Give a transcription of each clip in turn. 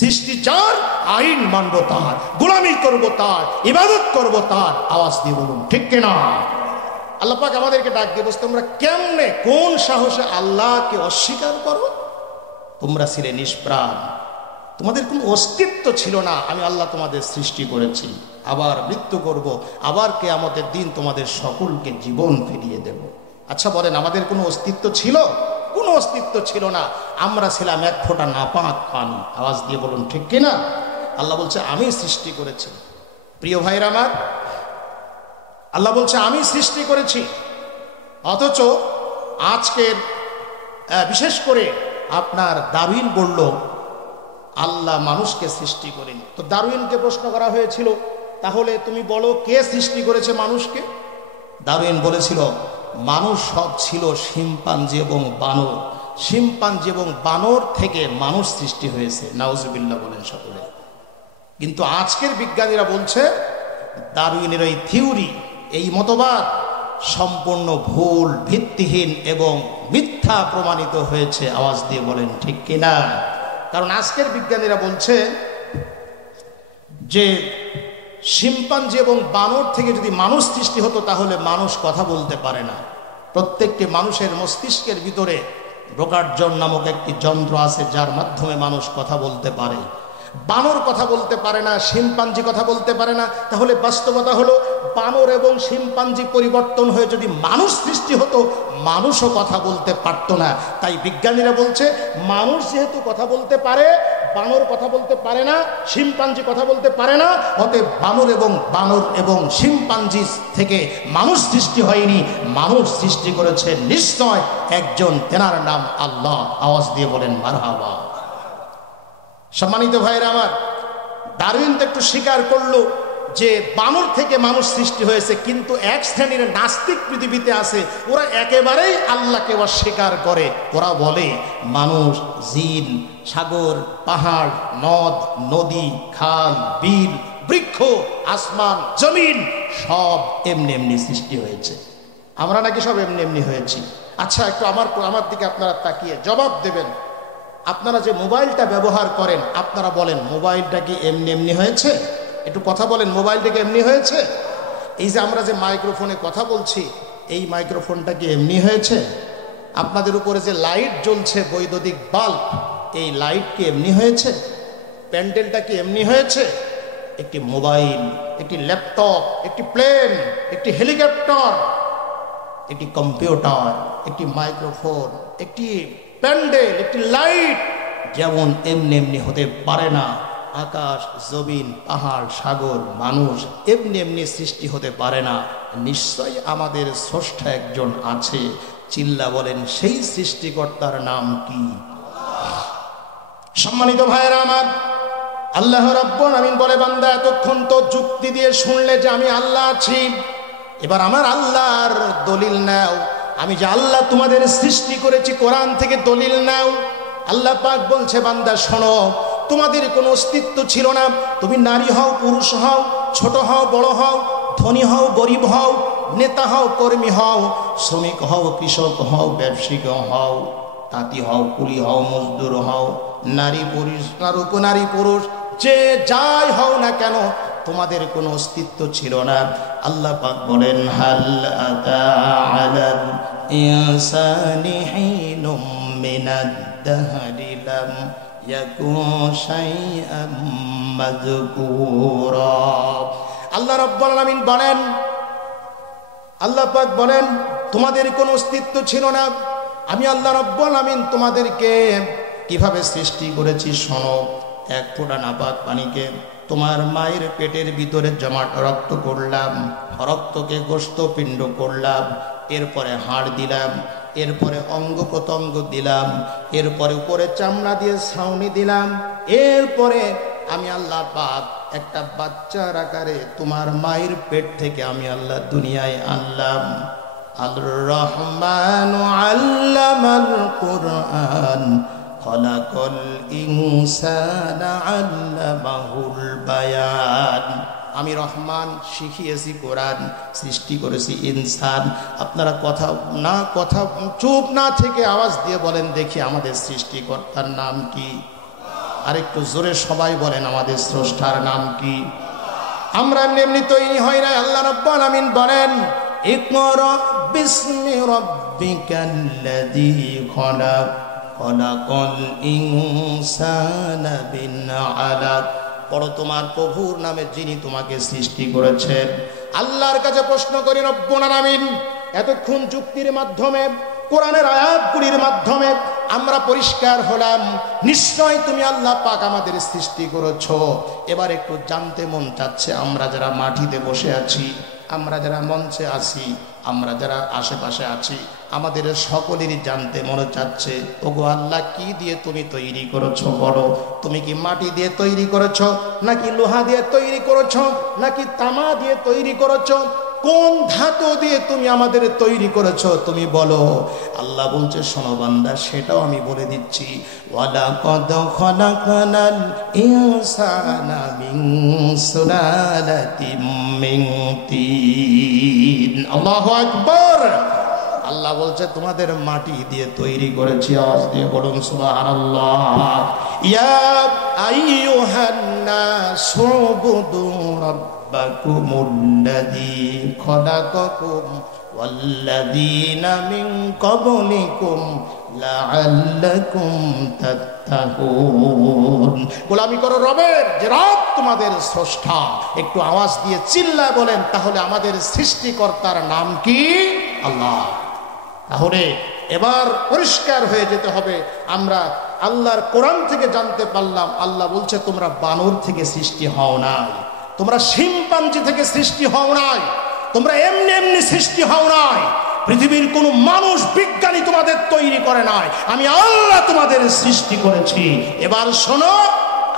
সৃষ্টি যার, আইন মানব তার, গোলামি করব তার, ইবাদত করব তার। আওয়াজ দিয়ে বলুন ঠিক কিনা? আল্লাহ পাক আমাদেরকে ডাক দিয়ে বলছে, তোমরা কেমনে, কোন সাহসে আল্লাহকে অস্বীকার করো? তোমরা ছিলে নিষ্প্রাণ, তোমাদের কোনো অস্তিত্ব ছিল না। আমি আল্লাহ তোমাদের সৃষ্টি করেছি, আবার মৃত্যু করব, আবার কিয়ামতের দিন তোমাদের সকলকে জীবন ফিরিয়ে দেব। আচ্ছা বলেন, আমাদের কোনো অস্তিত্ব ছিল? কোনো অস্তিত্ব ছিল না। আমরা ছিলাম এক ফোঁটা নাপাক পানি। আওয়াজ দিয়ে বলুন ঠিক কিনা? আল্লাহ বলছে আমি সৃষ্টি করেছি। প্রিয় ভাইরা আমার, আল্লাহ বলছে আমি সৃষ্টি করেছি। অথচ আজকের বিশেষ করে আপনার দারউইন বলল আল্লাহ মানুষকে সৃষ্টি করেনি। তো দারউইনকে প্রশ্ন করা হয়েছিল, তাহলে তুমি বলো কে সৃষ্টি করেছে মানুষকে? দারউইন বলেছিল মানুষ সব ছিল শিম্পাঞ্জি এবং বানর, শিম্পাঞ্জি এবং বানর থেকে মানুষ সৃষ্টি হয়েছে। নাউজুবিল্লাহ বলেন সকলে। কিন্তু আজকের বিজ্ঞানীরা বলছে দারউইনের এই থিওরি, এই মতবাদ সম্পূর্ণ ভুল, ভিত্তিহীন এবং মিথ্যা প্রমাণিত হয়েছে। আওয়াজ দিয়ে বলেন ঠিক কিনা? কারণ আজকের বিজ্ঞানীরা বলছে যে শিম্পাঞ্জি এবং বানর থেকে যদি মানুষ সৃষ্টি হতো তাহলে মানুষ কথা বলতে পারে না। প্রত্যেকটি মানুষের মস্তিষ্কের ভিতরে ব্রোকারজন নামক একটি যন্ত্র আছে যার মাধ্যমে মানুষ কথা বলতে পারে। বানর কথা বলতে পারে না, শিম্পাঞ্জি কথা বলতে পারে না। তাহলে বাস্তবতা হলো বানর এবং শিম্পাঞ্জি পরিবর্তন হয়ে যদি মানুষ সৃষ্টি হতো, মানুষও কথা বলতে পারতো না। তাই বিজ্ঞানীরা বলছে মানুষ যেহেতু কথা বলতে পারে, বানর কথা বলতে পারে না, শিম্পাঞ্জি কথা বলতে পারে না, অতএব বানর এবং শিম্পাঞ্জি থেকে মানুষ সৃষ্টি হয়নি। মানুষ সৃষ্টি করেছে নিশ্চয় একজন, তেনার নাম আল্লাহ। আওয়াজ দিয়ে বলেন মারহাবা। সম্মানিত ভাইরা আমার, দারউইন তো একটু স্বীকার করলো যে বানর থেকে মানুষ সৃষ্টি হয়েছে, কিন্তু এক শ্রেণীর নাস্তিক পৃথিবীতে আছে, ওরা একেবারেই আল্লাহকে অস্বীকার করে। ওরা বলে মানুষ, জিন, সাগর, পাহাড়, নদ, নদী, খাল, বিল, বৃক্ষ, আসমান, জমিন সব এমনি এমনি সৃষ্টি হয়েছে। আমরা নাকি সব এমনি এমনি হয়েছি? আচ্ছা একটু আমার দিকে আপনারা তাকিয়ে জবাব দেবেন। আপনারা যে মোবাইলটা ব্যবহার করেন, আপনারা বলেন মোবাইলটা কি এমনি এমনি হয়েছে? একটু কথা বলেন, মোবাইলটা কি এমনি হয়েছে? এই যে আমরা যে মাইক্রোফোনে কথা বলছি, এই মাইক্রোফোনটা কি এমনি হয়েছে? আপনাদের উপরে যে লাইট জ্বলছে, বৈদ্যুতিক বাল্ব, এই লাইট কি এমনি হয়েছে? প্যান্ডেলটা কি এমনি হয়েছে? একটি মোবাইল, একটি ল্যাপটপ, একটি প্লেন, একটি হেলিকপ্টার, একটি কম্পিউটার, একটি মাইক্রোফোন, একটি প্যান্ডেল, একটি লাইট যেমন এমনি এমনি হতে পারে না, আকাশ, জমিন, পাহাড়, সাগর, মানুষ এমনি এমনি সৃষ্টি হতে পারে না। নিশ্চয়ই আমাদের স্রষ্টা একজন আছে। চিল্লা বলেন, সেই সৃষ্টিকর্তার নাম কি? সম্মানিত ভাইয়েরা আমার, আল্লাহ রাব্বুল আমিন বলে, বান্দা এতক্ষণ তো যুক্তি দিয়ে শুনলে যে আমি আল্লাহ আছি, এবার আমার আল্লাহর দলিল নাও। আমি যে আল্লাহ তোমাদের সৃষ্টি করেছি, কোরআন থেকে দলিল নাও। আল্লাহ পাক বলছে, বান্দা শোনো, তোমাদের কোনো অস্তিত্ব ছিল না। তুমি নারী হও, পুরুষ হও, ছোট হও, বড় হও, ধনী হও, গরিব হও, নেতা হও, কর্মী হও, শ্রমিক হও, কৃষক হও, ব্যবসায়িক হও, তাঁতি হও, কুলি হও, মজদুর হও, নারী পুরুষ, নারী পুরুষ, যে যাই হও না কেন, তোমাদের কোনো অস্তিত্ব ছিল না। আল্লাহ পাক বলেন, হাল আতা আলাল ইনসানি হিনুম মিনাদ দাহরি লাম ইয়াকুন শাইআম মাযকুরা। আল্লাহ রাব্বুল আলামিন বলেন, আল্লাহ পাক বলেন, তোমাদের কোনো অস্তিত্ব ছিল না। আমি আল্লাহ রাব্বুল আলামিন তোমাদেরকে কিভাবে সৃষ্টি করেছি শোনো। এক ফোঁটা নাপাক পানিকে তোমার মায়ের পেটের ভিতরে জমাট রক্ত করলাম, রক্তকে গোশত পিণ্ড করলাম, এরপরে হাড় দিলাম, এরপরে অঙ্গ প্রত্যঙ্গ দিলাম, এরপরে উপরে চামড়া দিয়ে ছাউনি দিলাম, এরপরে আমি আল্লাহ পাক একটা বাচ্চার আকারে তোমার মায়ের পেট থেকে আমি আল্লাহ দুনিয়ায় আনলাম। আল রহমান আল্লামাল কুরআন খলাকাল ইনসানা আল্লামাহুল বায়ান। আমি রহমান, শিখিয়েছি কোরআন, সৃষ্টি করেছি ইনসান। আপনারা কথা চুপ না থেকে আওয়াজ দিয়ে বলেন দেখি আমাদের সৃষ্টিকর্তার নাম কি? আর একটু জোরে সবাই বলেন আমাদের স্রষ্টার নাম কি? আমরা এমনি তৈরি হই না। আল্লাহ রাব্বুল আমিন বলেন ইকরা বিসমি রাব্বিকাল্লাযী খলাক খলাকাল ইনসানা মিন আলাক। পড়ো তোমার প্রভুর নামে যিনি তোমাকে সৃষ্টি করেছেন। আল্লাহর কাছে প্রশ্ন করি রব্বুল আলামিন, এতক্ষণ যুক্তির মাধ্যমে কোরআনের আয়াতগুলির মাধ্যমে আমরা পরিষ্কার হলাম, নিশ্চয় তুমি আল্লাহ পাক আমাদের সৃষ্টি করেছো। এবার একটু জানতে মন চাচ্ছে, আমরা যারা মাটিতে বসে আছি, আমরা যারা মঞ্চে আছি, আমরা যারা আশেপাশে আছি, আমাদের সকলেরই জানতে মনে চাচ্ছে, ওগো আল্লাহ কি দিয়ে তুমি তৈরি করেছো? বলো, তুমি কি মাটি দিয়ে তৈরি করেছো, নাকি লোহা দিয়ে তৈরি করেছো, নাকি তামা দিয়ে তৈরি করেছো? কোন ধাতু দিয়ে তুমি আমাদের তৈরি করেছো তুমি বলো। আল্লাহ বলছে শোনো বান্দা, সেটাও আমি বলে দিচ্ছি। ওয়ালাকাদ খালাকনাল ইনসানা মিন সুলালাতিম মিন তিন। আল্লাহু আকবার। আল্লাহ বলছে তোমাদের মাটি দিয়ে তৈরি করেছি। আওয়াজ দিয়ে বলুন সুবহানাল্লাহ। ইয়া আইয়ুহান নাসু উবুদু রাব্বাকুমুল্লাযী খালাকাকুম ওয়াল্লাযীনা মিন ক্বাবলিকুম লাআল্লাকুম তাত্তাকুন। গোলামি করো রবের, যে রব তোমাদের স্রষ্টা। একটু আওয়াজ দিয়ে চিল্লায় বলেন, তাহলে আমাদের সৃষ্টিকর্তার নাম কি? আল্লাহ। তাহলে এবার পরিষ্কার হয়ে যেতে হবে, আমরা আল্লাহর কোরআন থেকে জানতে পারলাম, আল্লাহ বলছে তোমরা বানর থেকে সৃষ্টি হও নাই, তোমরা শিম্পাঞ্জি থেকে সৃষ্টি হও নাই, তোমরা এমনি এমনি সৃষ্টি হও নাই, পৃথিবীর কোন মানুষ বিজ্ঞানী তোমাদের তৈরি করে নাই, আমি আল্লাহ তোমাদের সৃষ্টি করেছি। এবার শোনো,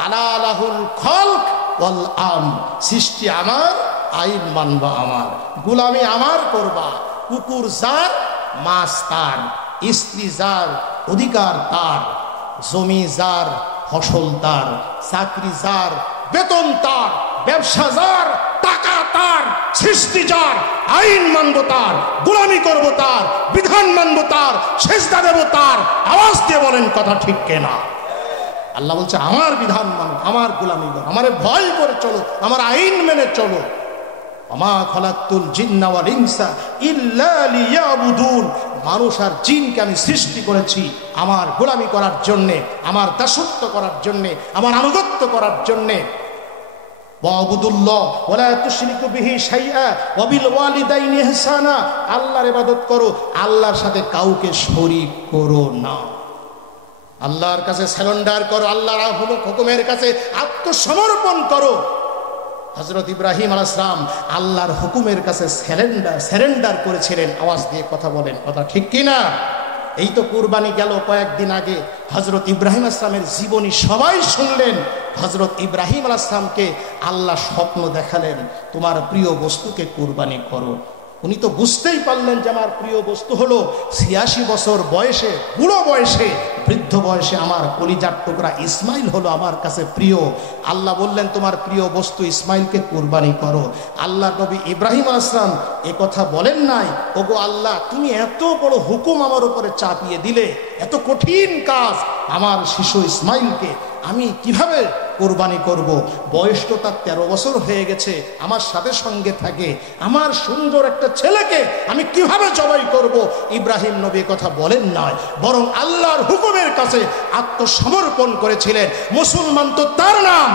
আলা লাহুল খলক ওয়াল আমর, সৃষ্টি আমার, আইন মানবা আমার, গোলামি আমার করবা। কুকুর যার, মাছ তার, স্ত্রী যার, অধিকার তার, জমি যার, ফসল তার, চাকরি যার, বেতন তার, ব্যবসা যার, টাকা তার, সৃষ্টি যার, আইন মানব তার, গোলামি করব তার, বিধান মানব তার, সেজদা দেব তার। আওয়াজ দিয়ে বলেন কথা ঠিক কিনা? আল্লাহ বলছে আমার বিধান মানো, আমার গোলামি করো, আমারে ভয় করে চলো, আমার আইন মেনে চলো। ওমা খালাকতুল জিন্না ওয়াল ইনসা ইল্লা লিয়াবুদুন। মানুষ আর জিনকে আমি সৃষ্টি করেছি আমার গোলামি করার জন্যে, আমার দাসত্ব করার জন্যে, আমার আনুগত্য করার জন্যে। ওয়াবুদুল্লাহ ওয়ালা তুশরিকু বিহি শাইআ ওয়া বিল ওয়ালিদাইনি ইহসানা। আল্লাহর ইবাদত করো, আল্লাহর সাথে কাউকে শরীক করো না। আল্লাহর কাছে সারেন্ডার করো, আল্লাহর হুকুমের কাছে আত্মসমর্পণ করো। হযরত ইব্রাহিম আলাইহিস সালাম আল্লাহর হুকুমের কাছে সারেন্ডার করেছিলেন। আওয়াজ দিয়ে কথা বলেন, কথা ঠিক কিনা? এই তো কুরবানি গেল কয়েকদিন আগে, হযরত ইব্রাহিম আলাইহিস সালামের জীবনী সবাই শুনলেন। হযরত ইব্রাহিম আলাইহিস সালামকে আল্লাহ স্বপ্ন দেখালেন, তোমার প্রিয় বস্তুকে কুরবানি করো। উনি তো বুঝতেই পারলেন যে আমার প্রিয় বস্তু হলো ৮৬ বছর বয়সে, বুড়ো বয়সে, বৃদ্ধ বয়সে আমার কলিজার টুকরা ইসমাইল হলো আমার কাছে প্রিয়। আল্লাহ বললেন তোমার প্রিয় বস্তু ইসমাইলকে কুরবানি করো। আল্লাহ নবী ইব্রাহিম আলাইহিস সালাম এ কথা বলেন নাই, ওগো আল্লাহ তুমি এত বড় হুকুম আমার উপরে চাপিয়ে দিলে, এত কঠিন কাজ, আমার শিশু ইসমাইলকে আমি কিভাবে কোরবানি করব? বয়স তো তার 13 বছর হয়ে গেছে, আমার সাথে সঙ্গে থাকে, আমার সুন্দর একটা ছেলেকে আমি কিভাবে জবাই করব? ইব্রাহিম নবী কথা বলেন নাই, বরং আল্লাহর হুকুমের কাছে আত্মসমর্পণ করেছিলেন। মুসলমান তো তার নাম।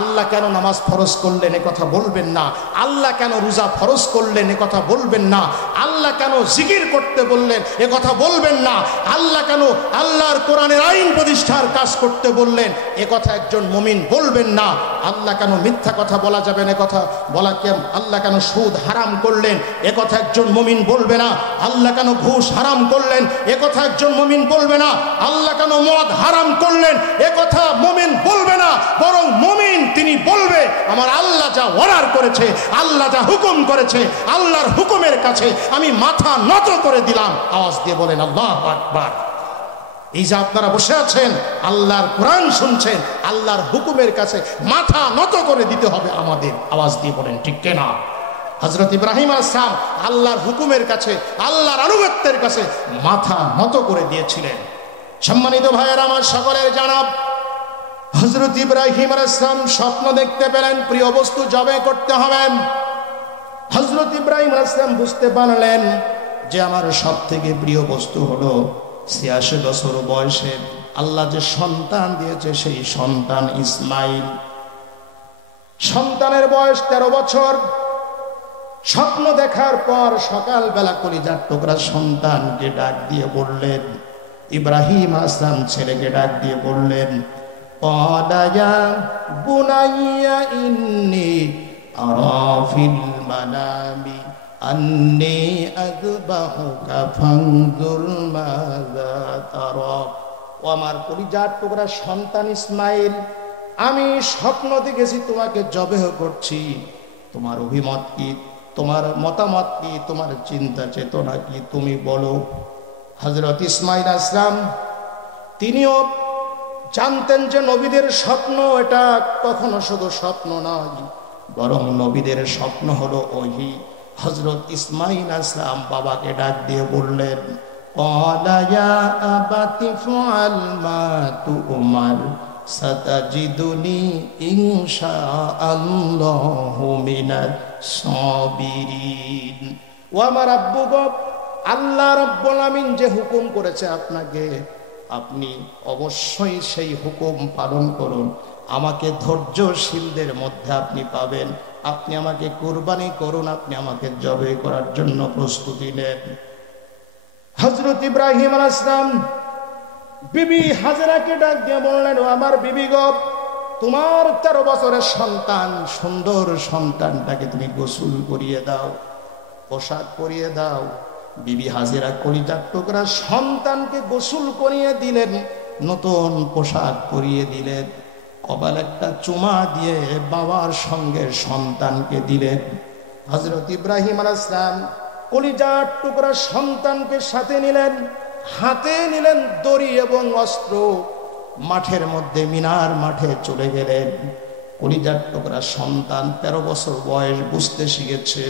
আল্লাহ কেন নামাজ ফরজ করলেন এ কথা বলবেন না, আল্লাহ কেন রোজা ফরজ করলেন এ কথা বলবেন না, আল্লাহ কেন জিকির করতে বললেন এ কথা বলবেন না, আল্লাহ কেন আল্লাহর কোরআনের আইন প্রতিষ্ঠার কাজ করতে বললেন এ কথা একজন মুমিন বলবেন না। আল্লাহ কেন মিথ্যা কথা বলা যাবে না, কথা বলা কেন, আল্লাহ কেন সুদ হারাম করলেন এ কথা একজন মুমিন বলবে না, আল্লাহ কেন ঘুষ হারাম করলেন এ কথা একজন মুমিন বলবে না, আল্লাহ কেন মদ হারাম করলেন এ কথা মুমিন বলবে না, বরং মুমিন তিনি বলবে আমার আল্লাহ যা অর্ডার করেছে, আল্লাহ যা হুকুম করেছে, আল্লাহর হুকুমের কাছে আমি মাথা নত করে দিলাম। আওয়াজ দিয়ে বলেন আল্লাহু আকবার। এই যে আপনারা বসে আছেন, আল্লাহর কোরআন শুনছেন, আল্লাহর হুকুমের কাছে মাথা নত করে দিতে হবে আমাদের। আওয়াজ দিয়ে বলেন ঠিক কিনা? হযরত ইব্রাহিম আলাইহিস সালাম আল্লাহর হুকুমের কাছে, আল্লাহর আনুগত্যের কাছে মাথা নত করে দিয়েছিলেন। সম্মানিত ভাইয়েরা আমার, সকলের জানাব হযরত ইব্রাহিম আলাইহিস সালাম স্বপ্ন দেখতে পেলেন প্রিয় বস্তু জবে করতে হবে। হযরত ইব্রাহিম আলাইহিস সালাম বুঝতে পারলেন যে আমার সব থেকে প্রিয় বস্তু হলো ৮৬ বছর বয়সে আল্লাহ যে সন্তান দিয়েছে সেই সন্তান ইসমাইল। সন্তানের বয়স ১৩ বছর। স্বপ্ন দেখার পর সকালবেলা কলিজার টুকরা সন্তানকে ডাক দিয়ে বললেন, ইব্রাহিম আলাইহিস সালাম ছেলেকে ডাক দিয়ে বললেন, ক্বালা ইয়া বুনাইয়া ইন্নী আরা ফিল মানামি আন্নী আযবাহুকা ফানজুর মাযা তারা। ও আমার কলিজার টুকরা সন্তান ইসমাইল, আমি স্বপ্ন দেখেছি তোমাকে জবেহ করছি। তোমার অভিমত কি, তোমার মতামত কি, তোমার চিন্তা চেতনা কি, তুমি বলো। হযরত ইসমাইল আলাইহিস সালাম তিনিও জানতেন যে নবীদের স্বপ্ন এটা কখনো শুধু স্বপ্ন নয়, বরং নবীদের স্বপ্ন হলো ওহী। হযরত ইসমাইল আলাইহিস সালাম বাবাকে ডাক দিয়ে বললেন, ক্বালা ইয়া আবাতি ফাআল মা তু'মার সাতাজিদুনি ইনশাআল্লাহু মিনাস সাবিরিন। ও আমার আব্বু গো, আল্লাহ রাব্বুল আমিন যে হুকুম করেছে আপনাকে, আপনি অবশ্যই সেই হুকুম পালন করুন। আমাকে ধৈর্যশীলদের মধ্যে আপনি পাবেন। আপনি আমাকে কুরবানি করুন, আপনি আমাকে জবে করার জন্য প্রস্তুতি নেন। হযরত ইব্রাহিম আলাইহিস সালাম বিবি হাজেরাকে ডাক দিয়ে বললেন, ও আমার বিবি গো, তোমার ১৩ বছরের সন্তান, সুন্দর সন্তানটাকে তুমি গোসল করিয়ে দাও, পোশাক পরিয়ে দাও। বিবি হাজেরা কলিজার টুকরা সন্তানকে গোসল করিয়ে দিলেন, নতুন পোশাক পরিয়ে দিলেন, কপালে একটা চুমা দিয়ে বাবার সঙ্গে সন্তানকে দিলেন। হযরত ইব্রাহিম আলাইহিস সালাম কলিজার টুকরা সন্তানকে সাথে নিলেন, হাতে নিলেন দড়ি এবং অস্ত্র, মাঠের মধ্যে মিনার মাঠে চলে গেলেন। কলিজার টুকরা সন্তান ১৩ বছর বয়স, বুঝতে শিখেছে।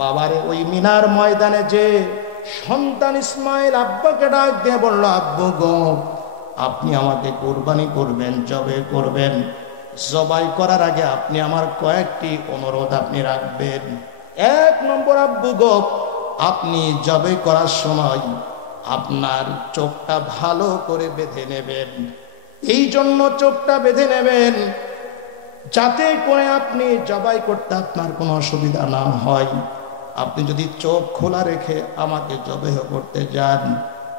বাবারে ওই মিনার ময়দানে যে সন্তান ইসমাইল আব্বাকে ডাক দিয়ে বলল, আব্বু গো, আপনি আমাকে কুরবানি করবেন, জবে করবেন। জবাই করার আগে আপনি আমার কয়েকটি অনুরোধ আপনি রাখবেন। ১ নম্বর, আব্বু গো, আপনি জবে করার সময় আপনার চোখটা ভালো করে বেঁধে নেবেন। এই জন্য চোখটা বেঁধে নেবেন যাতে করে আপনি জবাই করতে আপনার কোনো অসুবিধা না হয়। আপনি যদি চোখ খোলা রেখে আমাকে জবেহ করতে যান,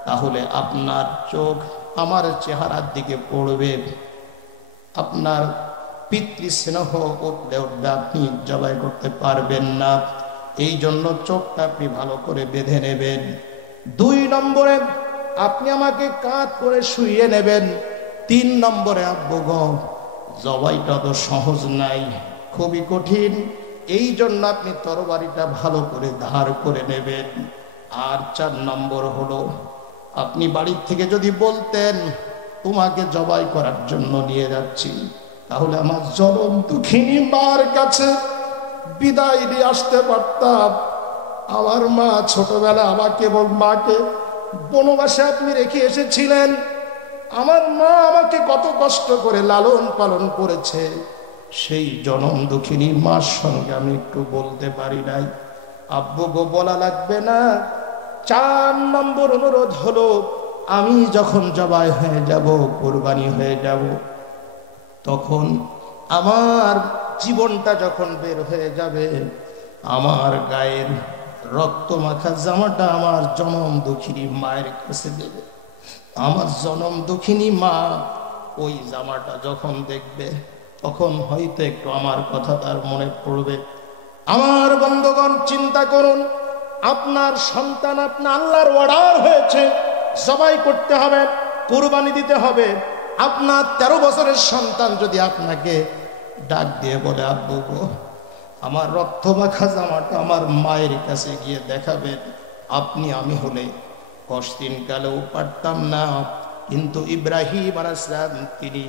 তাহলে আপনার চোখ আমার চেহারার দিকে পড়বে, আপনার পিতৃস্নেহ উঠলে উঠবে, আপনি জবাই করতে পারবেন না। এই জন্য চোখটা আপনি ভালো করে বেঁধে নেবেন। ২ নম্বরে, আপনি আমাকে কাঁধ করে শুইয়ে নেবেন। ৩ নম্বরে, আব্বু গো, জবাইটা তো সহজ নাই, খুবই কঠিন। এই জন্য আপনি তরবারিটা ভালো করে ধার করে নেবেন। আর ৪ নম্বর হলো, আপনি বাড়ির থেকে যদি বলতেন তোমাকে জবাই করার জন্য নিয়ে যাচ্ছি, তাহলে আমার জনম দুঃখিনী মার কাছে বিদায় দিয়ে আসতে পারতাম। আমার মা ছোটবেলা আমাকে এবং মাকে বনবাসে আপনি রেখে এসেছিলেন। আমার মা আমাকে কত কষ্ট করে লালন পালন করেছে, সেই জনম দুঃখিনী মার সঙ্গে আমি একটু বলতে পারি নাই। আব্বু গো, বলা লাগবে না। ৪ নম্বর অনুরোধ হলো, আমি যখন জবাই হয়ে যাব, কুরবানি হয়ে যাব, তখন আমার জীবনটা যখন বের হয়ে যাবে, আমার গায়ের রক্ত মাখা জামাটা আমার জনম দুঃখিনী মায়ের কাছে দেবে। আমার জনম দুঃখিনী মা ওই জামাটা যখন দেখবে, তখন হয়তো একটু আমার কথা তার মনে পড়বে। আমার বন্ধুগণ, চিন্তা করুন, আপনার সন্তান, আপনার আল্লাহর অর্ডার হয়েছে জবাই করতে হবে, কুরবানি দিতে হবে। আপনার ১৩ বছরের সন্তান যদি আপনাকে ডাক দিয়ে বলে, আব্বু গো, আমার রক্ত মাখা জামাটা আমার মায়ের কাছে গিয়ে দেখাবেন, আপনি আমি হলে কষ্টিন কালেও পারতাম না। কিন্তু ইব্রাহিম আলাইহিস সালাম তিনি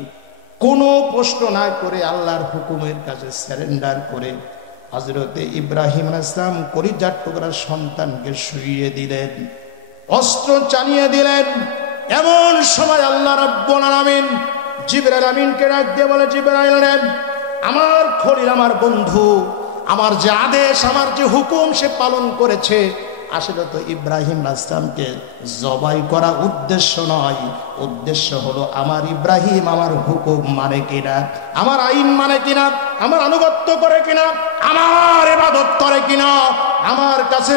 কোনো প্রশ্ন না করে আল্লাহর হুকুমের কাছে সারেন্ডার করে হযরতে ইব্রাহিম আলাইহিস সালাম কলিজার টুকরা সন্তানকে শুইয়ে দিলেন, অস্ত্র চালিয়ে দিলেন। এমন সময় আল্লাহ রাব্বুল আলামিন জিবরাইল আমিনকে ডাক দিয়ে বলে, জিবরাইল রে, আমার খলিল, আমার বন্ধু, আমার যে আদেশ, আমার যে হুকুম সে পালন করেছে। আসলে তো ইব্রাহিম আসলামকে জবাই করা উদ্দেশ্য নয়, উদ্দেশ্য হলো আমার ইব্রাহিম আমার হুকুম মানে কিনা, আমার আইন মানে কিনা, আমার আনুগত্য করে কিনা, আমার ইবাদত করে কিনা, আমার কাছে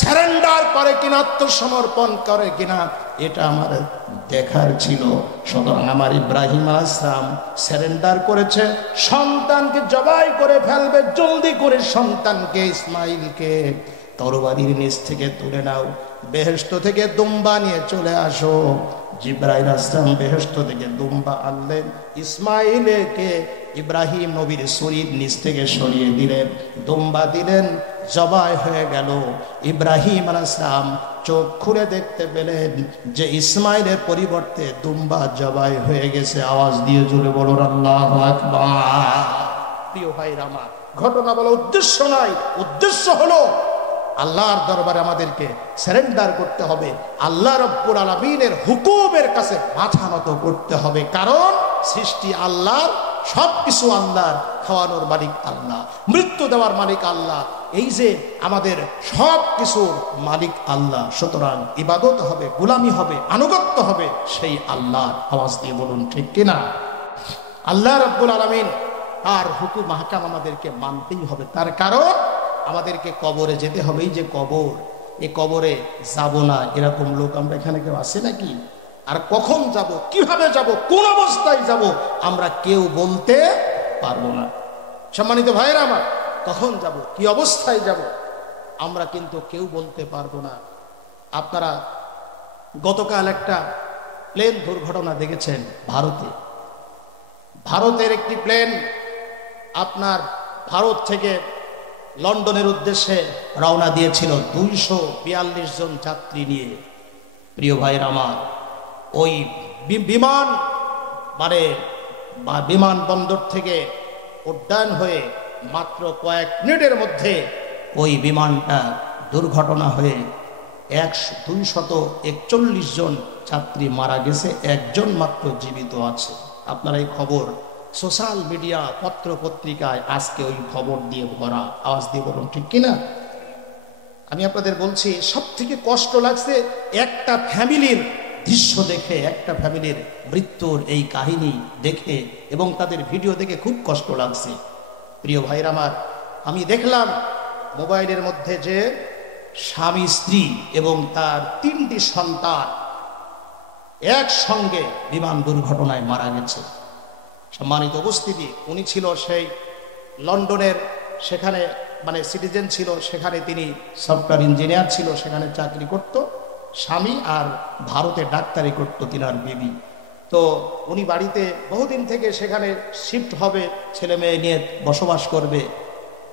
সারেন্ডার করে কিনা, আত্মসমর্পণ করে কিনা, এটা আমার দেখার ছিল। সুতরাং আমার ইব্রাহিম আলাইহিস সালাম সারেন্ডার করেছে, সন্তানকে জবাই করে ফেলবে। জলদি করে সন্তানকে, ইসমাইলকে তরবারির নিচ থেকে তুলে নাও, বেহেশত থেকে দুম্বা নিয়ে চলে আসো। জিবরাইল আসলাম বেহেশত থেকে দুম্বা আনলেন, ইসমাইলকে ইব্রাহিম নবীর শরীর নিচ থেকে সরিয়ে দিলেন, দুম্বা দিলেন, জবাই হয়ে গেল। ইব্রাহিম আলাইহিস সালাম চোখ খুলে দেখতে পেলেন যে ইসমাইলের পরিবর্তে দুম্বা জবাই হয়ে গেছে। আওয়াজ দিয়ে জোরে বলুন আল্লাহু আকবার। প্রিয় ভাইরা আমার, ঘটনা বলা উদ্দেশ্য নয়, উদ্দেশ্য হলো আল্লাহর দরবারে আমাদেরকে সারেন্ডার করতে হবে, আল্লাহ রাব্বুল আলামিনের হুকুমের কাছে মাথা নত করতে হবে। কারণ সৃষ্টি আল্লাহর, সবকিছু আল্লাহর, খাওয়ানোর মালিক আল্লাহ, মৃত্যু দেওয়ার মালিক আল্লাহ, এই যে আমাদের সব কিছুর মালিক আল্লাহ। সুতরাং ইবাদত হবে, গোলামি হবে, আনুগত্য হবে সেই আল্লাহর। আওয়াজ দিয়ে বলুন ঠিক কিনা? আল্লাহ রাব্বুল আলামিন আর হুকুম মাহকাম আমাদেরকে মানতেই হবে। তার কারণ আমাদেরকে কবরে যেতে হবে। এই যে কবর, এই কবরে যাব না এরকম লোক আমরা এখানে কেউ আছে নাকি? আর কখন যাব, কিভাবে যাব, কোন অবস্থায় যাব, আমরা কেউ বলতে পারবো না। সম্মানিত ভাইরা আমার, কখন যাব, কি অবস্থায় যাব, আমরা কিন্তু কেউ বলতে পারবো না। আপনারা গতকাল একটা প্লেন দুর্ঘটনা দেখেছেন ভারতে। ভারতের একটি প্লেন আপনার ভারত থেকে লন্ডনের উদ্দেশ্যে রওনা দিয়েছিল 242 জন যাত্রী নিয়ে। প্রিয় ভাইরা আমার, ওই বিমান বিমানবন্দর থেকে উড্ডয়ন হয়ে মাত্র কয়েক মিনিটের মধ্যে ওই বিমানটা দুর্ঘটনা হয়ে 241 জন যাত্রী মারা গেছে, একজন মাত্র জীবিত আছে। আপনারা এই খবর সোশ্যাল মিডিয়া, পত্র পত্রিকায় আজকে ওই খবর দিয়ে ভরা। আওয়াজ দিয়ে বলুন ঠিক কিনা? আমি আপনাদের বলছি, সব থেকে কষ্ট লাগছে একটা ফ্যামিলির দৃশ্য দেখে, একটা ফ্যামিলির মৃত্যুর এই কাহিনী দেখে এবং তাদের ভিডিও দেখে খুব কষ্ট লাগছে। প্রিয় ভাইরা আমার, আমি দেখলাম মোবাইলের মধ্যে যে স্বামী, স্ত্রী এবং তার 3টি সন্তান একসঙ্গে বিমান দুর্ঘটনায় মারা গেছে। সম্মানিত উপস্থিতি, উনি ছিল সেই লন্ডনের, সেখানে সিটিজেন ছিল, সেখানে তিনি সফটওয়্যার ইঞ্জিনিয়ার ছিল, সেখানে চাকরি করত স্বামী, আর ভারতে ডাক্তারি করত তিনার বেবি। তো উনি বাড়িতে বহুদিন থেকে সেখানে শিফট হবে, ছেলে মেয়ে নিয়ে বসবাস করবে।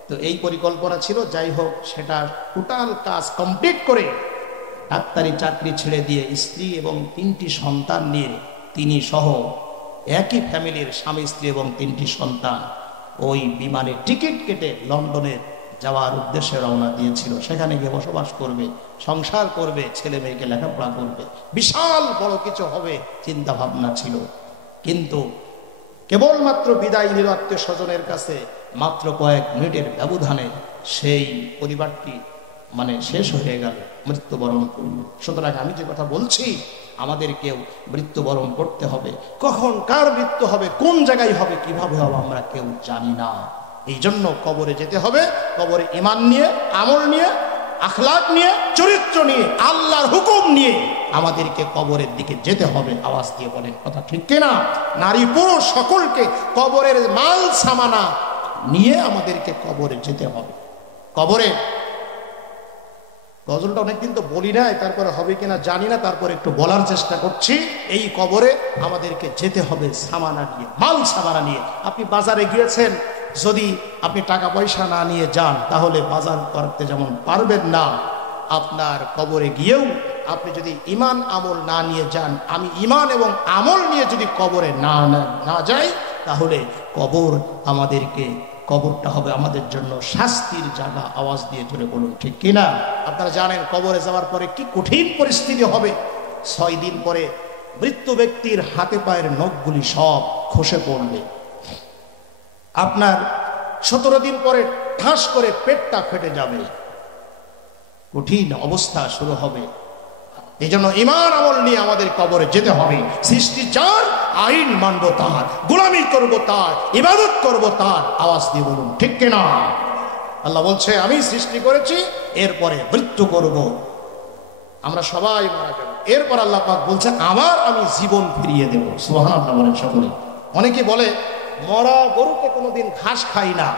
তো এই পরিকল্পনা ছিল। যাই হোক, সেটা টোটাল কাজ কমপ্লিট করে ডাক্তারি চাকরি ছেড়ে দিয়ে স্ত্রী এবং 3টি সন্তান নিয়ে তিনি সহ একই ফ্যামিলির স্বামী, স্ত্রী এবং 3টি সন্তান ওই বিমানে টিকিট কেটে লন্ডনে যাওয়ার উদ্দেশ্যে রওনা দিয়েছিল। সেখানে গিয়ে বসবাস করবে, সংসার করবে, ছেলে মেয়েকে লেখাপড়া করবে, বিশাল বড় কিছু হবে চিন্তা ভাবনা ছিল। কিন্তু কেবলমাত্র বিদায় নিল আত্মীয় স্বজনের কাছে, মাত্র কয়েক মিনিটের ব্যবধানে সেই পরিবারটি শেষ হয়ে গেল, মৃত্যুবরণ করল। সুতরাং আমি যে কথা বলছি, আমাদেরকেও মৃত্যুবরণ করতে হবে। কখন কার মৃত্যু হবে, কোন জায়গায় হবে, কিভাবে হবে, আমরা কেউ জানি না। এই জন্য কবরে যেতে হবে। কবরে ঈমান নিয়ে, আমল নিয়ে, আখলাক নিয়ে, চরিত্র নিয়ে, আল্লাহর হুকুম নিয়ে আমাদেরকে কবরের দিকে যেতে হবে। আওয়াজ দিয়ে বলেন কথা ঠিক কিনা? নারী পুরুষ সকলকে কবরের মাল সামানা নিয়ে আমাদেরকে কবরে যেতে হবে। কবরে গজলটা অনেকদিন তো বলি নাই, তারপরে হবে কিনা জানি না, তারপরে একটু বলার চেষ্টা করছি। এই কবরে আমাদেরকে যেতে হবে সামানা নিয়ে, মাল সামানা নিয়ে। আপনি বাজারে গিয়েছেন, যদি আপনি টাকা পয়সা না নিয়ে যান তাহলে বাজার করতে যেমন পারবেন না, আপনার কবরে গিয়েও আপনি যদি ঈমান আমল না নিয়ে যান, আমি ঈমান এবং আমল নিয়ে যদি কবরে না যাই, তাহলে কবরটা হবে আমাদের জন্য শাস্তির জায়গা। আওয়াজ দিয়ে জোরে বলুন ঠিক কিনা? আপনারা জানেন কবরে যাওয়ার পরে কি কঠিন পরিস্থিতি হবে। 6 দিন পরে মৃত্যু ব্যক্তির হাতে পায়ের নখগুলি সব খসে পড়বে। আপনার 17 দিন পরে ঠাস করে পেটটা ফেটে যাবে, কঠিন অবস্থা শুরু হবে। এই জন্য ঈমান আমল নিয়ে আমাদের কবরে যেতে হবে। সৃষ্টি যার, আইন মানব তার, গোলামি করব তার, ইবাদত করব তার। আওয়াজ দিয়ে বলুন ঠিক কিনা? আল্লাহ বলছে আমি সৃষ্টি করেছি, এরপরে মৃত্যু করব, আমরা সবাই মারা যাব। এরপর আল্লাহ পাক বলছে আবার আমি জীবন ফিরিয়ে দেব। সুবহানাল্লাহ বলেন সকলে। অনেকে বলে মরা গরুকে কোনোদিন ঘাস খাই না।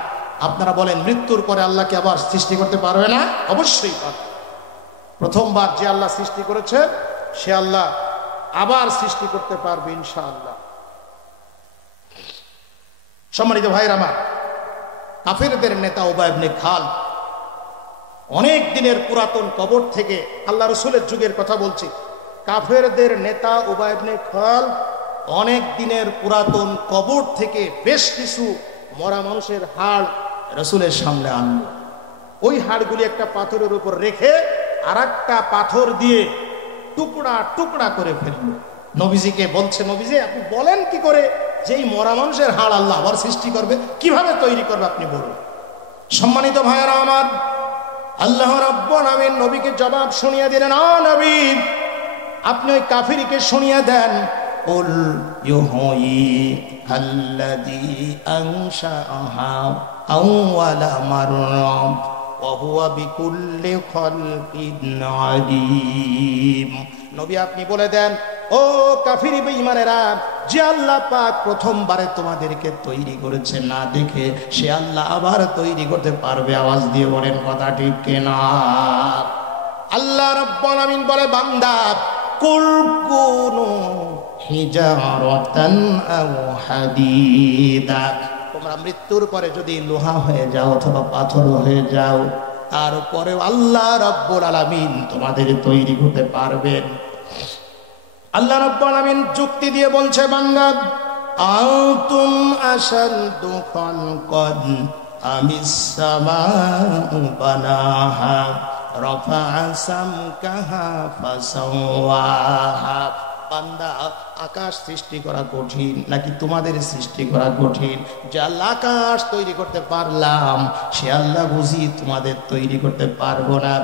আপনারা বলেন মৃত্যুর পরে আল্লাহকে আবার সৃষ্টি করতে পারবে না? অবশ্যই পারবে। প্রথমবার যে আল্লাহ সৃষ্টি করেছে সে আল্লাহ আবার সৃষ্টি করতে পারবে ইনশাআল্লাহ। সম্মানিত ভাইরা আমার, কাফেরদের নেতা উবাই ইবনে খালদ অনেক দিনের পুরাতন কবর থেকে, আল্লাহ রসুলের যুগের কথা বলছি, কাফেরদের নেতা উবাই ইবনে খালদ অনেক দিনের পুরাতন কবর থেকে বেশ কিছু মরা মানুষের হাড় রসুলের সামনে আনলো। ওই হাড়গুলি একটা পাথরের উপর রেখে আর একটা পাথর দিয়ে টুকরা টুকরা করে ফেললো। নবীজিকে বলছে, নবীজি আপনি বলেন কি করে যেই মরা মানুষের হাড় আল্লাহ আবার সৃষ্টি করবে, কিভাবে তৈরি করবে আপনি বলুন। সম্মানিত ভাইয়েরা আমার, আল্লাহ রাব্বুল আলামিন নবীকে জবাব শুনিয়ে দিলেন, নবী আপনি ওই কাফিরকে শুনিয়ে দেন, কুল ইউহয়ি আল্লাযী আনশাআহা আউওয়ালা মাররা ওয়া হুয়া বিকুল্লি খালকিন আলীম। নবী আপনি বলে দেন, ও কাফির বেঈমানেরা, যে আল্লাহ পাক প্রথমবারে তোমাদেরকে তৈরি করেছে না দেখে, সে আল্লাহ আবার তৈরি করতে পারবে। আওয়াজ দিয়ে বলেন কথা ঠিক কিনা? আল্লাহ রাব্বুল আলামিন বলে, বান্দা কুল কুনু হিজারাতান আও হাদিদা, তোমরা মৃত্যুর পরে যদি লোহা হয়ে যাও অথবা পাথর হয়ে যাও, তারপরেও আল্লাহ রাব্বুল আলামিন তোমাদের তৈরি করতে পারবেন। আল্লাহ রাব্বুল আলামিন যুক্তি দিয়ে বলছে, বান্দা আনতুম আশাদ্দু খালকান আমিস সামাউ বানাহা রাফা'a সামকাহা ফাসাওয়াহা। বান্দা আকাশ সৃষ্টি করা কঠিন নাকি তোমাদের সৃষ্টি করা কঠিন? যে আল্লাহ আকাশ তৈরি করতে পারলাম, সে আল্লাহ বুঝি তোমাদের তৈরি করতে পারবো না?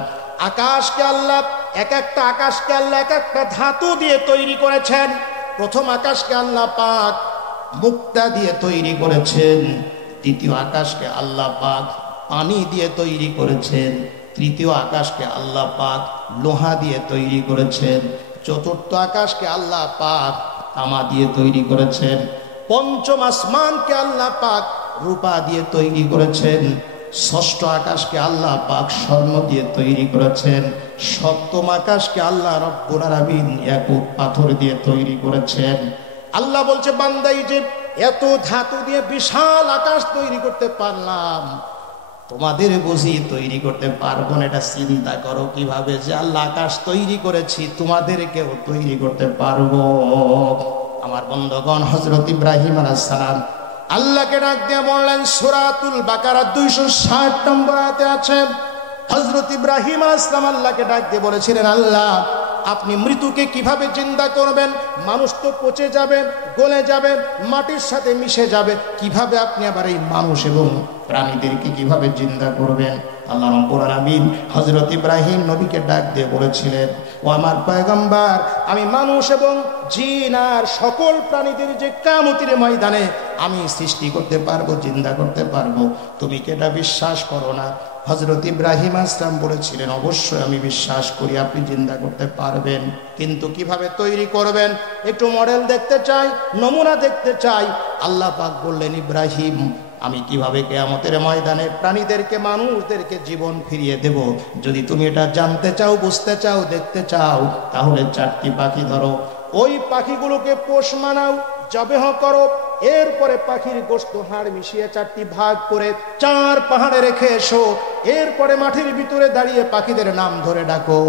আকাশকে আল্লাহ এক একটা ধাতু দিয়ে তৈরি করেছেন। প্রথম আকাশকে আল্লাহ পাক মুক্তা দিয়ে তৈরি করেছেন, দ্বিতীয় আকাশকে আল্লাহ পাক পানি দিয়ে তৈরি করেছেন, তৃতীয় আকাশকে আল্লাহ পাক লোহা দিয়ে তৈরি করেছেন, চতুর্থ আকাশকে আল্লাহ পাক তামা দিয়ে তৈরি করেছেন, পঞ্চম আসমানকে আল্লাহ পাক রূপা দিয়ে তৈরি করেছেন, ষষ্ঠ আকাশকে আল্লাহ পাক স্বর্ণ দিয়ে তৈরি করেছেন, সপ্তম আকাশকে আল্লাহ রব্বুল আলামিন ইয়াকুত পাথর দিয়ে তৈরি করেছেন। আল্লাহ বলছে, বান্দা এই যে এত ধাতু দিয়ে বিশাল আকাশ তৈরি করতে পারলাম, তোমাদের বুঝি তৈরি করতে পারবো না? এটা চিন্তা করো কিভাবে যে আল্লাহ আকাশ তৈরি করেছি, তোমাদেরকেও তৈরি করতে পারবো। আমার বন্ধুগণ, হযরত ইব্রাহিম আলাইহিস সালাম আল্লাহকে ডাক দিয়ে বললেন, সূরাতুল বাকারা 260 নম্বর আয়াতে আছে, হযরত ইব্রাহিম আলাইহিস সালাম আল্লাহকে ডাক দিয়ে বলেছিলেন, আল্লাহ আপনি মৃত্যুকে কিভাবে জিন্দা করবেন? মানুষ তো পচে যাবে, গলে যাবে, মাটির সাথে মিশে যাবে, কিভাবে আপনি আবার এই মানুষ এবং প্রাণীদেরকে কিভাবে জিন্দা করবেন? আল্লাহ রাব্বুল আলামিন হযরত ইব্রাহিম নবীকে ডাক দিয়ে বলেছিলেন, ও আমার পয়গম্বর, আমি মানুষ এবং জিন আর সকল প্রাণীদের যে কিয়ামতের ময়দানে আমি সৃষ্টি করতে পারবো, জিন্দা করতে পারবো, তুমি কি এটা বিশ্বাস করো না? হযরত ইব্রাহিম আসলাম বলেছিলেন, অবশ্যই আমি বিশ্বাস করি আপনি জিন্দা করতে পারবেন, কিন্তু কিভাবে তৈরি করবেন একটু মডেল দেখতে চাই, নমুনা দেখতে চাই। আল্লাহ পাক বললেন, ইব্রাহিম আমি কিভাবে কিয়ামতের ময়দানে প্রাণীদেরকে, মানুষদেরকে জীবন ফিরিয়ে দেব, যদি তুমি এটা জানতে চাও, বুঝতে চাও, দেখতে চাও, তাহলে 4টি পাখি ধরো, ওই পাখিগুলোকে পোষ মানাও, জবেহ করো, এরপরে পাখির গোশত হাড় মিশিয়ে 4টি ভাগ করে 4 পাহাড়ে রেখে এসো, এরপরে মাটির ভিতরে দাঁড়িয়ে পাখিদের নাম ধরে ডাকো,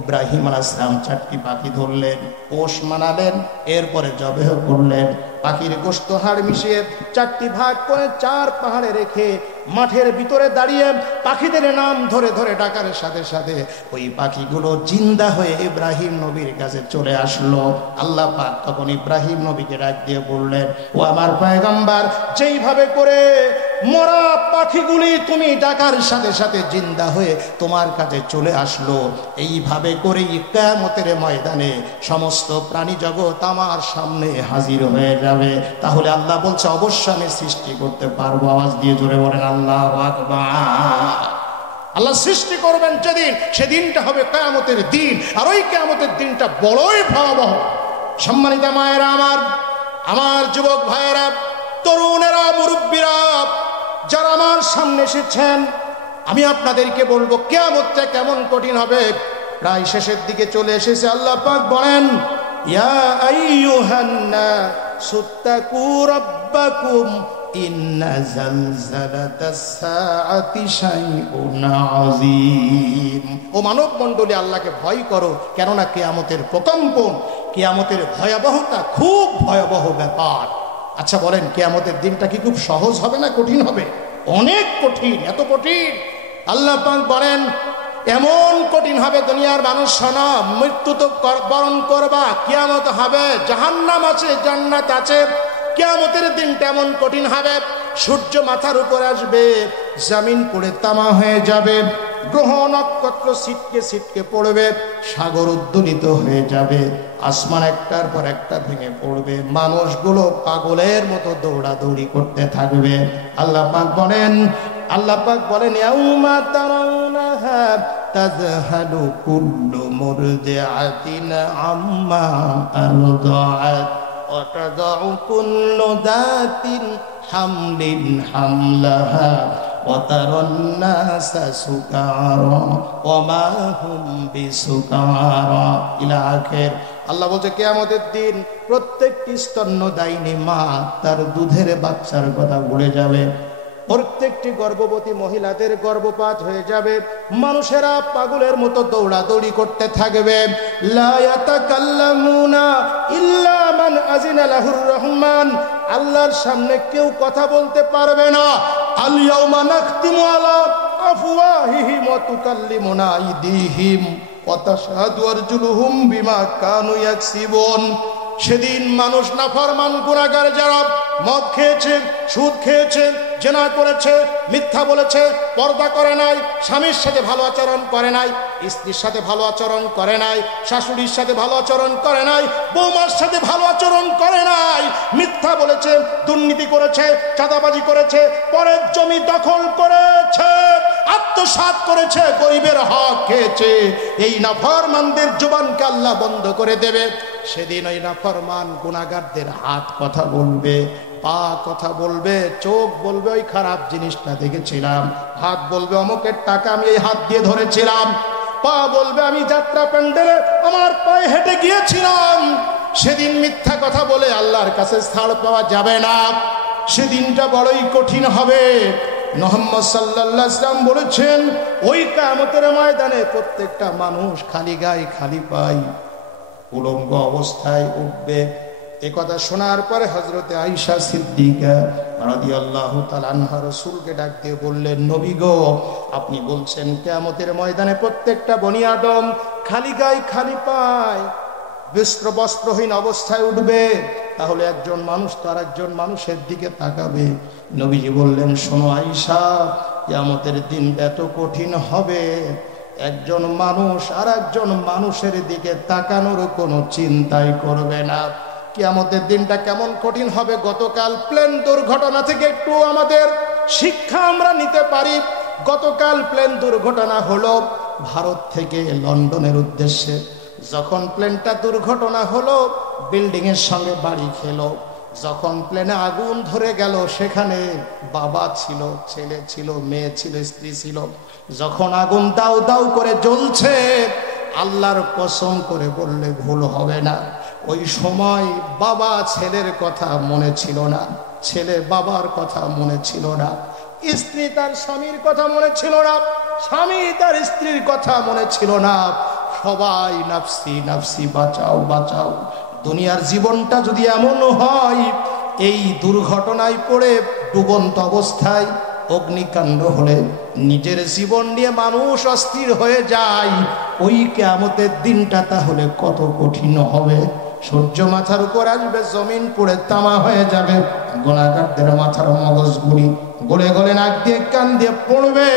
ইব্রাহিম আলাইহিস সালাম 4টি পাখি ধরলেন, পোষ মানালেন, এরপরে জবেহ করলেন। পাখির গোশত হাড় মিশিয়ে 4টি ভাগ করে 4 পাহাড়ে রেখে মাঠের ভিতরে দাঁড়িয়ে পাখিদের নাম ধরে ধরে ডাকার সাথে সাথে ওই পাখিগুলো জিন্দা হয়ে ইব্রাহিম নবীর কাছে চলে আসলো। আল্লাহ পাক তখন ইব্রাহিম নবীকে ডাক দিয়ে বললেন, ও আমার পয়গম্বর, যেইভাবে করে মরা পাখিগুলি তুমি ডাকার সাথে সাথে জিন্দা হয়ে তোমার কাছে চলে আসলো, এইভাবে করেই কিয়ামতের ময়দানে সমস্ত প্রাণী জগৎ আমার সামনে হাজির হয়ে যাবে। তাহলে আল্লাহ বলছে, অবশ্যই আমি সৃষ্টি করতে পারবো। আওয়াজ দিয়ে জোরে বলেন আল্লাহু আকবার। আল্লাহ সৃষ্টি করবেন যেদিন, সেদিনটা হবে কিয়ামতের দিন। আর ওই কিয়ামতের দিনটা বড়ই ভয়াবহ। সম্মানিত মায়েরা আমার যুবক ভাইয়েরা, তরুণেরা, মুরব্বীরা যারা আমার সামনে এসেছেন, আমি আপনাদেরকে বলবো কিয়ামতটা কেমন কঠিন হবে। প্রায় শেষের দিকে চলে এসেছে। আল্লাহ পাক বলেন, ইয়া আইয়ুহান নাসু তাকু রাব্বাকুম ইন্না জালজালাতাস সাআতি শাইউন আযীম। ও মানব মণ্ডলী, আল্লাহকে ভয় করো, কেননা কিয়ামতের প্রকম্পন, কিয়ামতের ভয়াবহতা খুব ভয়াবহ ব্যাপার। আচ্ছা বলেন, কিয়ামতের দিনটা কি খুব সহজ হবে না কঠিন হবে? অনেক কঠিন। এত কঠিন আল্লাহ পাক বলেন, এমন কঠিন হবে দুনিয়ার মানুষ, শোনো, মৃত্যু তো বরণ করবা, কিয়ামত হবে, জাহান্নাম আছে, জান্নাত আছে। কিয়ামতের দিনটা এমন কঠিন হবে, সূর্য মাথার উপর আসবে, জমিন পুড়ে তামা হয়ে যাবে, গ্রহ নক্ষত্র ছিটকে ছিটকে পড়বে, সাগর উদ্দোলিত হয়ে যাবে, আসমান একটার পর একটা ভেঙে পড়বে, মানুষগুলো পাগলের মতো দৌড়াদৌড়ি করতে থাকবে। আল্লাহ পাক বলেন ইয়াউমা তারাউনাহা তাযহালু কুল্লু মুরদিআতিন আম্মা আরদাআত ওয়া তাদাউ কুল্লু যাতিন হামলিন হামলাহা ওয়া তারান নাসা সুকারা ওয়া মা হুম বিসুকারা ইলা আখির। আল্লাহ বলছে, কিয়ামতের দিন প্রত্যেকটি স্তন্যদায়িনী মা তার দুধের বাচ্চার কথা ভুলে যাবে, প্রত্যেকটি গর্ভবতী মহিলাদের গর্ভপাত হয়ে যাবে, মানুষেরা পাগলের মতো দৌড়াদৌড়ি করতে থাকবে। লা ইয়াতাকাল্লামুনা ইল্লা মান আযিনা লাহুর রহমান, আল্লাহর সামনে কেউ কথা বলতে পারবে না। আল ইয়াউমা নাখতিমু আলা আফওয়াহিহিম ওয়া তুকাল্লিমুনা আইদিহিম ওয়া তাশহাদু আরজুলুহুম বিমা কানু ইয়াকসিবুন। সেদিন মানুষ নাফরমান গুনাহগার যারা মদ খেয়েছে, সুদ খেয়েছে, জেনা করেছে, মিথ্যা বলেছে, পর্দা করে নাই, স্বামীর সাথে ভালো আচরণ করে নাই, স্ত্রীর সাথে ভালো আচরণ করে নাই, শাশুড়ির সাথে ভালো আচরণ করে নাই, বৌমার সাথে ভালো আচরণ করে নাই, মিথ্যা বলেছে, দুর্নীতি করেছে, চাঁদাবাজি করেছে, পরের জমি দখল করেছে, আত্মসাৎ করেছে, গরিবের হক খেয়েছে, এই নাফরমানদের জবানকে আল্লাহ বন্ধ করে দেবে। সেদিন ওই নাফরমান গুনাহগারদের হাত কথা বলবে, পা কথা বলবে, চোখ বলবে ওই খারাপ জিনিসটা দেখেছিলাম, হাত বলবে অমুকের টাকা আমি এই হাত দিয়ে ধরেছিলাম, পা বলবে আমি যাত্রা প্যান্ডেলে আমার পায়ে হেঁটে গিয়েছিলাম। সেদিন মিথ্যা কথা বলে আল্লাহর কাছে ছাড় পাওয়া যাবে না। সেদিনটা বড়ই কঠিন হবে। মুহাম্মদ সাল্লাল্লাহু আলাইহি ওয়াসাল্লাম বলেছেন, ওই কিয়ামতের ময়দানে প্রত্যেকটা মানুষ খালি গায়ে খালি পায়ে উলঙ্গ অবস্থায় উঠবে। এই কথা শোনার পরে হযরতে আয়েশা সিদ্দিকা রাদিয়াল্লাহু তাআলা আনহা রাসূলকে ডাক দিয়ে বললেন, নবী গো, আপনি বলছেন কিয়ামতের ময়দানে প্রত্যেকটা বনি আদম খালি গায়ে খালি পায়ে বস্ত্রহীন অবস্থায় উঠবে, তাহলে একজন মানুষ তো আর একজন মানুষের দিকে তাকাবে। নবীজি বললেন, শোনো আয়েশা, কিয়ামতের দিন এত কঠিন হবে, একজন মানুষ আর একজন মানুষের দিকে তাকানোর কোনো চিন্তাই করবে না। কিয়ামতের দিনটা কেমন কঠিন হবে, গতকাল প্লেন দুর্ঘটনা থেকে একটু আমাদের শিক্ষা আমরা নিতে পারি। গতকাল প্লেন দুর্ঘটনা হলো ভারত থেকে লন্ডনের উদ্দেশ্যে। যখন প্লেনটা দুর্ঘটনা হলো, বিল্ডিং এর সঙ্গে বাড়ি খেলো। যখন প্লেনে আগুন ধরে গেল, সেখানে বাবা ছিল, ছেলে ছিল, মেয়ে ছিল, স্ত্রী ছিল। যখন আগুন দাউ দাউ করে জ্বলছে, আল্লাহর কসম করে বললে ভুল হবে না, ওই সময় বাবা ছেলের কথা মনে ছিল না, ছেলে বাবার কথা মনে ছিল না, স্ত্রী তার স্বামীর কথা মনে ছিল না, স্বামী তার স্ত্রীর কথা মনে ছিল না। সবাই নাফসি নাফসি, বাঁচাও বাঁচাও। দুনিয়ার জীবনটা যদি এমন হয়, এই দুর্ঘটনায় পড়ে ডুবন্ত অবস্থায় অগ্নিকাণ্ড হলে নিজের জীবন নিয়ে মানুষ অস্থির হয়ে যায়, ওই কিয়ামতের দিনটা তাহলে কত কঠিন হবে। সূর্য মাথার উপর আসবে, জমিন পুড়ে তামা হয়ে যাবে, গুনাহগারদের মাথার মগজ গুলি গলে গলে নাক দিয়ে কান দিয়ে পড়বে।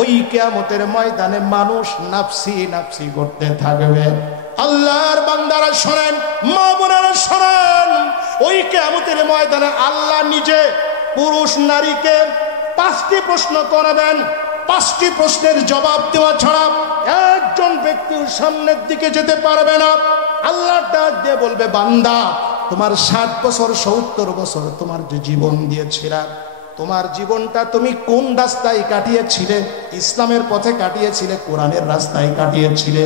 ওই কিয়ামতের ময়দানে মানুষ নাফসি নাফসি করতে থাকবে। আল্লাহর বান্দারা শোনেন, মা বোনেরা শোনেন, ওই কিয়ামতের ময়দানে আল্লাহ নিজে পুরুষ নারীকে 5টি প্রশ্ন করবেন। 5টি প্রশ্নের জবাব দেওয়া ছাড়া একজন ব্যক্তির সামনের দিকে যেতে পারবে না। আল্লাহ ডাক দিয়ে বলবে, বান্দা, তোমার 60 বছর 70 বছর তোমার যে জীবন দিয়েছিলা, তোমার জীবনটা তুমি কোন রাস্তায় কাটিয়েছিলে? ইসলামের পথে কাটিয়েছিলে, কোরআনের রাস্তায় কাটিয়েছিলে,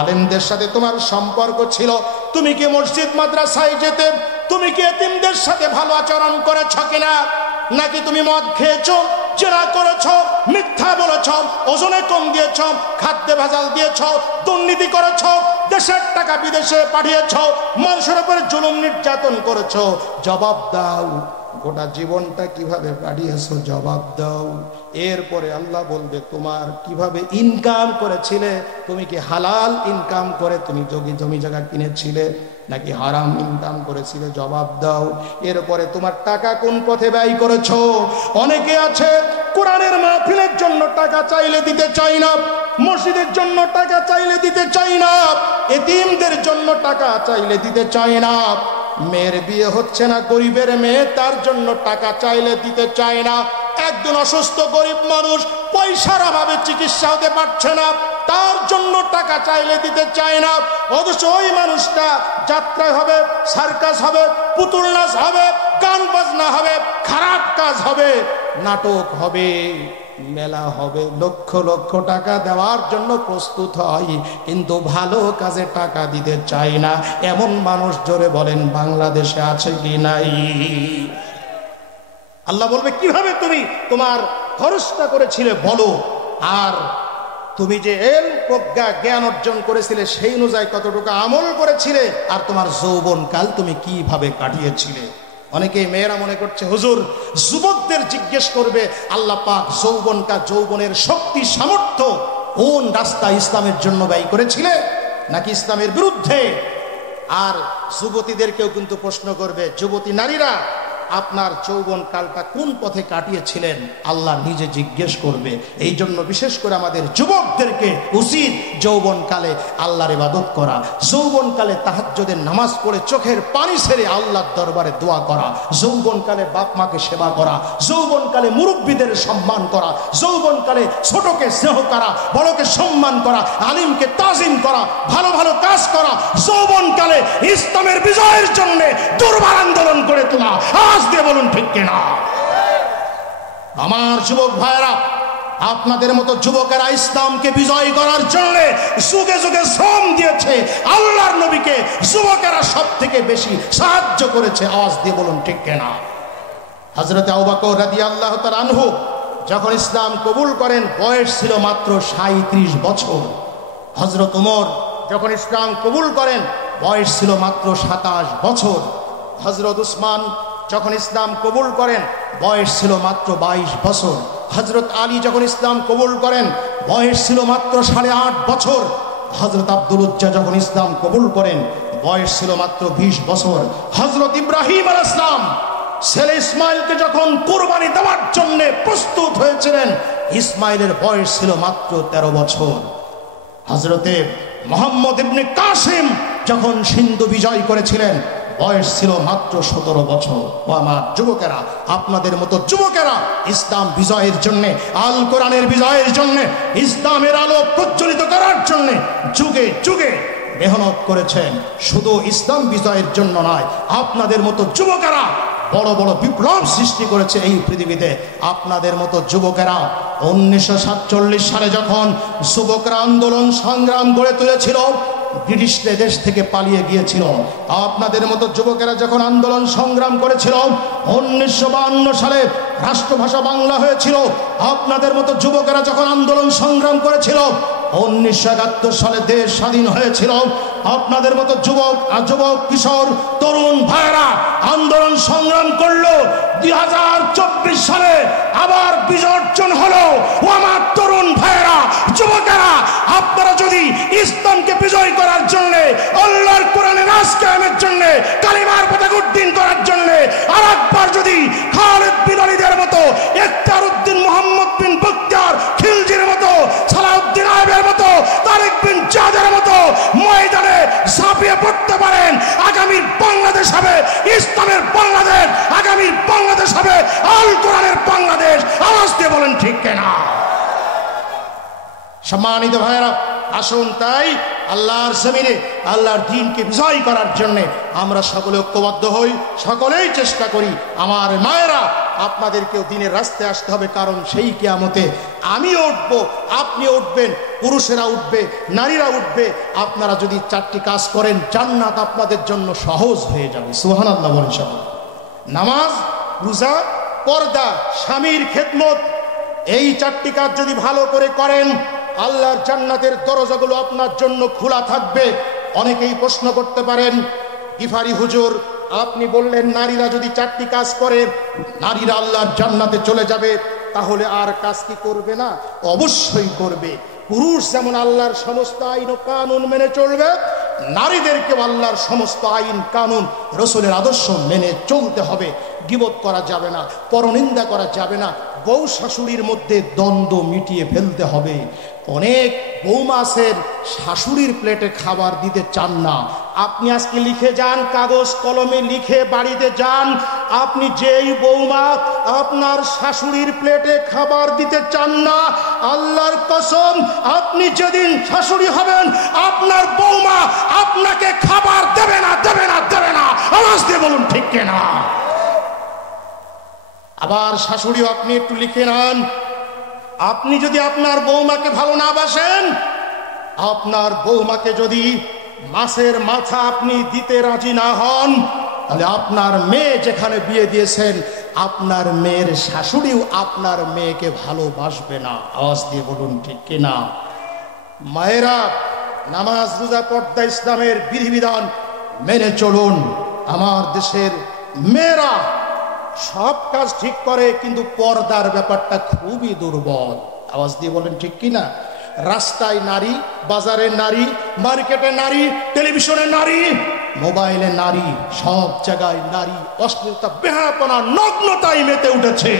আলেমদের সাথে তোমার সম্পর্ক ছিল, তুমি কি মসজিদ মাদ্রাসায় যেতে, তুমি কি এতিমদের সাথে ভালো আচরণ করেছ কিনা, নাকি তুমি মদ খেয়েছো, জেনা করেছো, মিথ্যা বলেছো, ওজনে কম দিয়েছো, খাদ্যে ভেজাল দিয়েছো, দুর্নীতি করেছো, দেশের টাকা বিদেশে পাঠিয়েছো, মানুষের উপরে জুলুম নির্যাতন করেছো? জবাব দাও, গোটা জীবনটা কিভাবে কাটিয়েছো, জবাব দাও। এরপরে আল্লাহ বলবে, তোমার কিভাবে ইনকাম করেছিলে, তুমি কি হালাল ইনকাম করে তুমি জমি জায়গা কিনেছিলে, নাকি হারাম ইনকাম করেছিলে, জবাব দাও। এরপরে তোমার টাকা কোন পথে ব্যয় করেছো? অনেকে আছে কোরআনের মাহফিলের জন্য টাকা চাইলে দিতে চাই না, মসজিদের জন্য টাকা চাইলে দিতে চাই না, এতিমদের জন্য টাকা চাইলে দিতে চাই না, মেয়ের বিয়ে হচ্ছে না, গরিবের মেয়ে, তার জন্য টাকা চাইলে দিতে চায় না, একজন অসুস্থ গরিব মানুষ পয়সার অভাবে চিকিৎসা হতে পারছে না, তার জন্য টাকা চাইলে দিতে চায় না। অথচ ওই মানুষটা যাত্রায় হবে, সার্কাস হবে, পুতুল নাচ হবে, গান বাজনা হবে, খারাপ কাজ হবে, নাটক হবে, মেলা হবে, লক্ষ লক্ষ টাকা দেওয়ার জন্য প্রস্তুত হয়, কিন্তু ভালো কাজে টাকা দিতে চায় না। এমন মানুষ জোরে বলেন বাংলাদেশে আছে কি নাই? আল্লাহ বলবে, কিভাবে তুমি তোমার খরচটা করেছিলে বলো, আর তুমি যে প্রজ্ঞা জ্ঞান অর্জন করেছিলে সেই অনুযায়ী কতটুকু আমল করেছিলে, আর তোমার যৌবনকাল তুমি কিভাবে কাটিয়েছিলে। অনেকেই মেয়েরা মনে করছে, হুজুর যুবকদের জিজ্ঞেস করবে আল্লাহ পাক যৌবনের শক্তি সামর্থ্য কোন রাস্তা ইসলামের জন্য ব্যয় করেছিলে, নাকি ইসলামের বিরুদ্ধে। আর যুবতীদেরকেও কিন্তু প্রশ্ন করবে, যুবতী নারীরা আপনার যৌবন কালটা কোন পথে কাটিয়েছিলেন, আল্লাহ নিজে জিজ্ঞেস করবে। এই জন্য বিশেষ করে আমাদের যুবকদেরকে উচিত যৌবনকালে আল্লাহর ইবাদত করা, যৌবনকালে তাহাজ্জুদের নামাজ পড়ে চোখের পানি ছেড়ে আল্লাহর দরবারে দোয়া করা, যৌবনকালে বাপ মাকে সেবা করা, যৌবনকালে মুরব্বীদের সম্মান করা, যৌবনকালে ছোটকে স্নেহ করা, বড়কে সম্মান করা, আলিমকে তাজিম করা, ভালো ভালো কাজ করা, যৌবনকালে ইসলামের বিজয়ের জন্য দুর্বার আন্দোলন করে তোলা। আজ দিয়ে বলুন ঠিক কিনা? আমার যুবক ভাইরা, আপনাদের মতো যুবকেরা ইসলামকে বিজয় করার জন্য যুগে যুগে শ্রম দিয়েছে। আল্লাহর নবীকে যুবকেরা সব থেকে বেশি সাহায্য করেছে। আওয়াজ দিয়ে বলুন ঠিক কিনা? হযরত আবু বকর রাদিয়াল্লাহু তাআলা আনহু যখন ইসলাম কবুল করেন বয়স ছিল মাত্র 37 বছর। হযরত ওমর যখন ইসলাম কবুল করেন বয়স ছিল মাত্র 27 বছর। হযরত উসমান যখন ইসলাম কবুল করেন বয়স ছিল মাত্র 22 বছর। হযরত আলী যখন ইসলাম কবুল করেন বয়স ছিল মাত্র 8.5 বছর। হযরত আব্দুল উজ্জা যখন ইসলাম কবুল করেন বয়স ছিল মাত্র 20 বছর। হযরত ইব্রাহিম আলাইহিস সালাম ছেলে ইসমাইলকে যখন কুরবানি দেওয়ার জন্য প্রস্তুত হয়েছিলেন ইসমাইলের বয়স ছিল মাত্র 13 বছর। হযরতে মুহাম্মদ ইবনে কাসিম যখন সিন্ধু বিজয় করেছিলেন বয়স ছিল মাত্র 17 বছর। ও আমার যুবকেরা, আপনাদের মতো যুবকেরা ইসলাম বিজয়ের জন্য, আল কোরআনের বিজয়ের জন্য, ইসলামের আলো প্রজ্বলিত করার জন্য যুগে যুগে মেহনত করেছেন। শুধু ইসলাম বিজয়ের জন্য নয়, আপনাদের মতো যুবকেরা বড় বড় বিপ্লব সৃষ্টি করেছে এই পৃথিবীতে। আপনাদের মতো যুবকেরা 1947 সালে যখন যুবকরা আন্দোলন সংগ্রাম গড়ে তুলেছিল, ব্রিটিশদের দেশ থেকে পালিয়ে গিয়েছিল, আপনাদের মতো যুবকেরা যখন আন্দোলন সংগ্রাম করেছিল 1952 সালে রাষ্ট্রভাষা বাংলা হয়েছিল, আপনাদের মতো যুবকেরা যখন আন্দোলন সংগ্রাম করেছিল 1971 সালে দেশ স্বাধীন হয়েছিল। আপনাদের মতো যুবক কিশোর তরুণ ভাইরা আন্দোলন সংগ্রাম করলো। 2024 সালে আবার বিসর্জন হলো। ও আমার তরুণ ভাইরা, যুবকেরা, আপনারা যদি ইসলামকে বিজয় করার জন্য, আল্লাহর কোরআনের রাজ কায়েমের জন্য, কালিমার পতাকা উড্ডীন করার জন্য আর একবার যদি খালিদ বিন ওয়ালিদের মতো, ইখতিয়ার উদ্দিন মোহাম্মদ বিন বখতিয়ার খিলজির মতো, সালাউদ্দিন আইবের মতো, তারিক বিন জিয়াদের মতো ময়দানে ঝাঁপিয়ে পড়তে পারেন, আগামীর বাংলাদেশ হবে ইসলামের বাংলাদেশ, আগামীর বাংলাদেশ হবে আল কোরআনের বাংলাদেশ। আওয়াজ দিয়ে বলেন ঠিক কিনা? সম্মানিত ভাইরা, আসুন তাই আল্লাহর জমিনে আল্লাহর দ্বীনকে বিজয় করার জন্য আমরা সকলে ঐক্যবদ্ধ হই, সকলেই চেষ্টা করি। আমার মায়েরা, আপনাদেরকেও দ্বীনের রাস্তায় আসতে হবে, কারণ সেই কিয়ামতে আমি উঠবো, আপনি উঠবেন, পুরুষেরা উঠবে, নারীরা উঠবে। আপনারা যদি 4টি কাজ করেন, জান্নাত আপনাদের জন্য সহজ হয়ে যাবে। সুবহানাল্লাহ বলেন সকলে। নামাজ, রোজা, পর্দা, স্বামীর খেদমত, এই 4টি কাজ যদি ভালো করে করেন, আল্লাহর জান্নাতের দরজাগুলো আপনার জন্য খোলা থাকবে। অনেকেই প্রশ্ন করতে পারেন, গিফারি হুজুর আপনি বললেন নারীরা যদি 4টি কাজ করে নারীরা আল্লাহর জান্নাতে চলে যাবে, তাহলে আর কাজ কি করবে না? অবশ্যই করবে। পুরুষ যেমন আল্লাহর সমস্ত আইন ও কানুন মেনে চলবে, নারীদেরকে আল্লাহর সমস্ত আইন কানুন রাসূলের আদর্শ মেনে চলতে হবে। গীবত করা যাবে না, পরনিন্দা করা যাবে না, বউ শাশুড়ির মধ্যে দ্বন্দ্ব মিটিয়ে ফেলতে হবে। অনেক বৌমাসের শাশুড়ির প্লেটে খাবার দিতে চান না। আপনি আজকে লিখে যান, কাগজ কলমে লিখে বাড়িতে যান, আপনি যেই বৌমা আপনার শাশুড়ির প্লেটে খাবার দিতে চান না, আল্লাহর কসম আপনি যেদিন শাশুড়ি হবেন আপনার বৌমা আপনাকে খাবার দেবে না, দেবে না, দেবে না। আওয়াজ দিয়ে বলুন ঠিক কিনা? আবার শাশুড়িও আপনি একটু লিখে নেন, আপনি যদি আপনার বৌমাকে ভালো না বাসেন, আপনার বৌমাকে যদি মাছের মাথা আপনি দিতে রাজি না হন, তাহলে আপনার মেয়ে যেখানে বিয়ে দিয়েছেন আপনার মেয়ের শাশুড়িও আপনার মেয়েকে ভালোবাসবে না। আওয়াজ দিয়ে বলুন ঠিক কিনা? মায়েরা, নামাজ, রোজা, পর্দা, ইসলামের বিধিবিধান মেনে চলুন। আমার দেশের মেয়েরা সব কাজ ঠিক করে, কিন্তু পর্দার ব্যাপারটা খুবই দুর্বল। আওয়াজ দিয়ে বলেন ঠিক কিনা? রাস্তায় নারী, বাজারে নারী, মার্কেটে নারী, টেলিভিশনে নারী, মোবাইলে নারী, সব জায়গায় নারী। অশ্লীলতা, বেহায়াপনা, নগ্নতায় মেতে উঠেছে।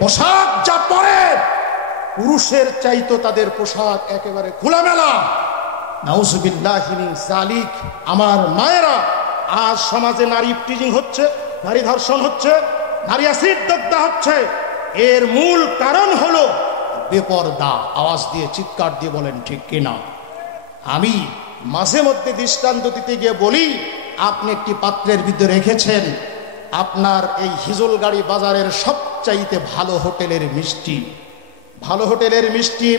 পোশাক যা পরে পুরুষের চাইতো তাদের পোশাক একেবারে খোলামেলা। নাউজুবিল্লাহি মিন যালিক। আমার মায়েরা, আজ সমাজে নারী টিজিং হচ্ছে, নারী ধর্ষণ হচ্ছে, নারী অ্যাসিড দগ্ধা হচ্ছে। এর মূল কারণ হলো বেপরদা। আওয়াজ দিয়ে চিৎকার দিয়ে বলেন ঠিক কিনা? আমি মাঝে মধ্যে দৃষ্টান্ত দিতে গিয়ে বলি, আপনি একটি পাত্রের ভিতরে রেখেছেন আপনার এই হিজলগাড়ি বাজারের সবচাইতে ভালো হোটেলের মিষ্টি, ভালো হোটেলের মিষ্টি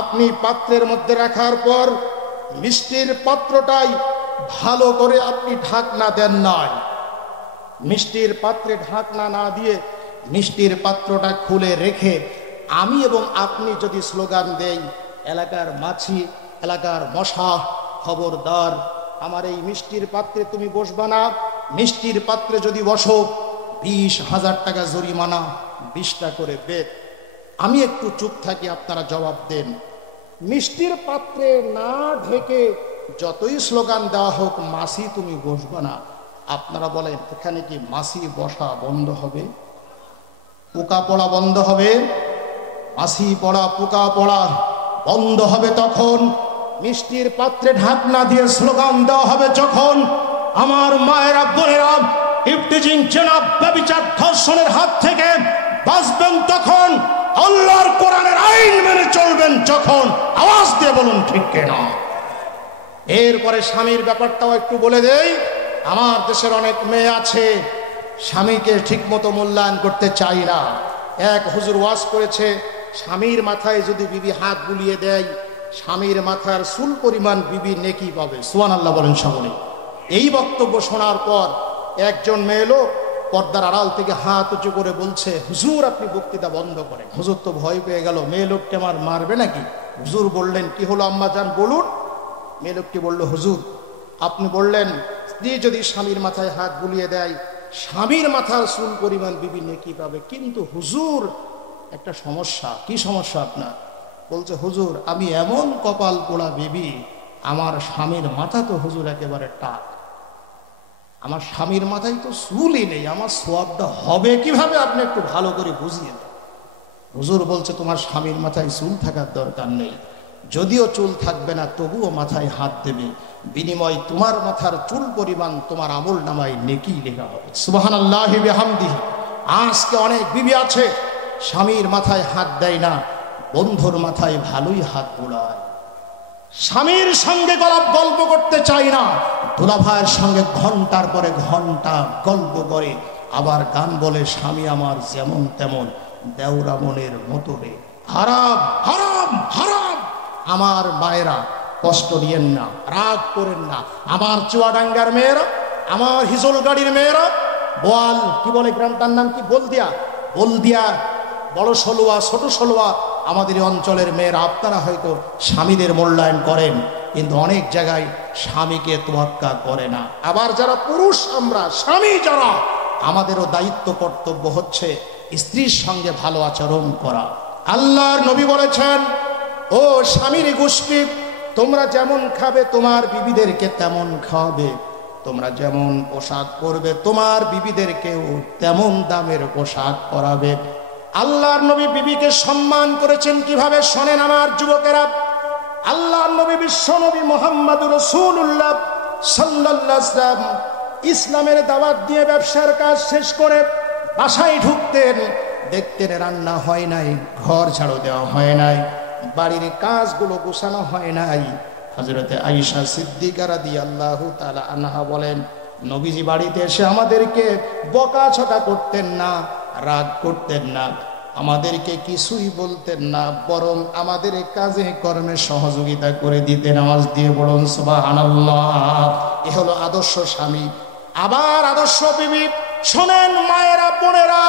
আপনি পাত্রের মধ্যে রাখার পর মিষ্টির পাত্রটাই ভালো করে আপনি ঢাকনা দেন নাই। মিষ্টির পাত্রে ঢাকনা না দিয়ে মিষ্টির পাত্রটা খুলে রেখে আমি এবং আপনি যদি স্লোগান দেই, এলাকার মাছি, এলাকার মশা, খবরদার আমার এই মিষ্টির পাত্রে তুমি বসবা না, মিষ্টির পাত্রে যদি বসো 20,000 টাকা জরিমানা, 20টা করে বেত। আমি একটু চুপ থাকি, আপনারা জবাব দেন। মিষ্টির পাত্রে না ঢেকে যতই স্লোগান দেওয়া হোক, মাছি তুমি বসবা না, আপনারা বলেন এখানে কি মাছি বসা বন্ধ হবে? পোকা পড়া বন্ধ হবে? মাছি পড়া, পোকা পড়া বন্ধ হবে তখন মিষ্টির পাত্রে ঢাকনা দিয়ে স্লোগান দেওয়া হবে যখন। আমার মায়েরা, বোনেরা, ইফতিজিং, জেনা, ব্যভিচার, ধর্ষণের হাত থেকে বাঁচবেন তখন, আল্লাহর কোরআনের আইন মেনে চলবেন যখন। আওয়াজ দিয়ে বলুন ঠিক কিনা? এরপরে স্বামীর ব্যাপারটাও একটু বলে দেই। আমার দেশের অনেক মেয়ে আছে স্বামীকে ঠিক মতো মূল্যায়ন করতে চাই না। এক হুজুর ওয়াজ করেছে, স্বামীর মাথায় যদি বিবি হাত বুলিয়ে দেয়, স্বামীর মাথার চুল পরিমাণ বিবি নেকি পাবে। সুবহানাল্লাহ বলেন সকলে। এই বক্তব্য শোনার পর একজন মেয়ে এলো, পর্দার আড়াল থেকে হাত উঁচু করে বলছে, হুজুর আপনি বক্তৃতা বন্ধ করেন। হুজুর তো ভয় পেয়ে গেল, মেয়ে লোকটি আমার মারবে নাকি। হুজুর বললেন, কি হলো আম্মা জান বলুন। মেয়ে লোকটি বলল, হুজুর আপনি বললেন স্ত্রী যদি স্বামীর মাথায় হাত বুলিয়ে দেয় স্বামীর মাথার চুল পরিমাণ বিবি নেকি পাবে, কিন্তু হুজুর একটা সমস্যা। কি সমস্যা আপনার? বলছে, হুজুর আমি এমন কপাল পোড়া বিবি, আমার স্বামীর মাথা তো হুজুর একেবারে টাক, আমার স্বামীর মাথায় তো চুলই নেই, আমার সোয়াবটা হবে কিভাবে, আপনি একটু ভালো করে বুঝিয়ে দেন। হুজুর বলছে, তোমার স্বামীর মাথায় চুল থাকার দরকার নেই, যদিও চুল থাকবে না তবুও মাথায় হাত দেবে, বিনিময় তোমার মাথার চুল পরিমাণ তোমার আমল নামায় নেকি লেখা হবে। সুবহানাল্লাহি বিহামদিহি। আজকে অনেক বিবি আছে স্বামীর মাথায় হাত দেয় না, বন্ধুর মাথায় ভালোই হাত বুলায়। স্বামীর সঙ্গে গল্প করতে চাই না, দুলাভাইয়ের সঙ্গে ঘন্টার পরে ঘন্টা গল্প করে, আবার গান বলে স্বামী আমার যেমন তেমন, দেওরা মনের মতো রে। হারাম হারাম হারাম। আমার মায়েরা কষ্ট নিয়েন না, রাগ করেন না। আমার চুয়াডাঙ্গার মেয়েরা, আমার হিজল গাড়ির মেয়েরা, বোয়াল কি বলে গ্রামটার নাম কি, বলদিয়া, বড় সলুয়া ছোট সলুয়া, আমাদের অঞ্চলের মেয়েরা, আপনারা হয়তো স্বামীদের মূল্যায়ন করেন, কিন্তু অনেক জায়গায় স্বামীকে তোয়াক্কা করে না। আবার যারা পুরুষ আমরা স্বামী যারা, আমাদেরও দায়িত্ব কর্তব্য হচ্ছে স্ত্রীর সঙ্গে ভালো আচরণ করা। আল্লাহর নবী বলেছেন, ও স্বামীর গোষ্ঠী, তোমরা যেমন খাবে তোমার বিবিদেরকে তেমন খাওয়াবে, তোমরা যেমন পোশাক পরবে তোমার বিবিদেরকেও তেমন দামের পোশাক পরাবে। আল্লাহর নবী বিবিকে সম্মান করেছেন কিভাবে শোনেন আমার যুবকেরা। আল্লাহর নবী বিশ্ব নবী মুহাম্মদুর রাসূলুল্লাহ সাল্লাল্লাহু আলাইহি ওয়াসাল্লাম ইসলামের দাওয়াত দিয়ে ব্যবসার কাজ শেষ করে বাসায় ঢুকতেন, দেখতেন রান্না হয় নাই, ঘর ঝাড়ু দেওয়া হয় নাই, বাড়ির কাজগুলো গোছানো হয় নাই। হযরতে আয়েশা সিদ্দিকা রাদিয়াল্লাহু তাআলা আনহা বলেন, নবীজি বাড়িতে এসে আমাদেরকে বকাঝকা করতেন না, রাগ করতেন না, আমাদেরকে কিছুই বলতেন না, বরং আমাদের কাজে কর্মে সহযোগিতা করে দিতেন। আওয়াজ দিয়ে বলুন সুবহানাল্লাহ। এ হলো আদর্শ স্বামী। আবার আদর্শ বিবি। শোনেন মায়েরা, বোনেরা,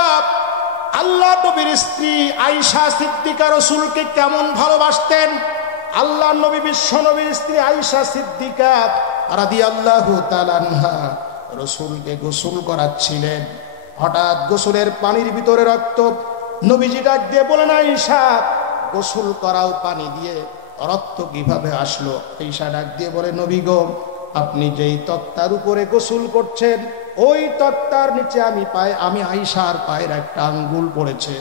আল্লাহ নবীর স্ত্রী আয়েশা সিদ্দিকা রাসূলকে কেমন ভালোবাসতেন। আল্লাহ নবী বিশ্ব নবীর স্ত্রী আয়েশা সিদ্দিকা রাদিয়াল্লাহু তাআলা আনহা রাসূলকে গোসল করাচ্ছিলেন। হঠাৎ গোসলের পানির ভিতরে রক্ত। নবীজি ডাক দিয়ে বলেন, আয়েশা গোসল করাও পানি দিয়ে, রক্ত কিভাবে আসলো? আয়েশা ডাক দিয়ে বলে, নবী গো, আপনি যেই তক্তার উপরে গোসল করছেন ওই তক্তার নিচে আমি আয়েশার পায়ের একটা আঙ্গুল পড়েছে,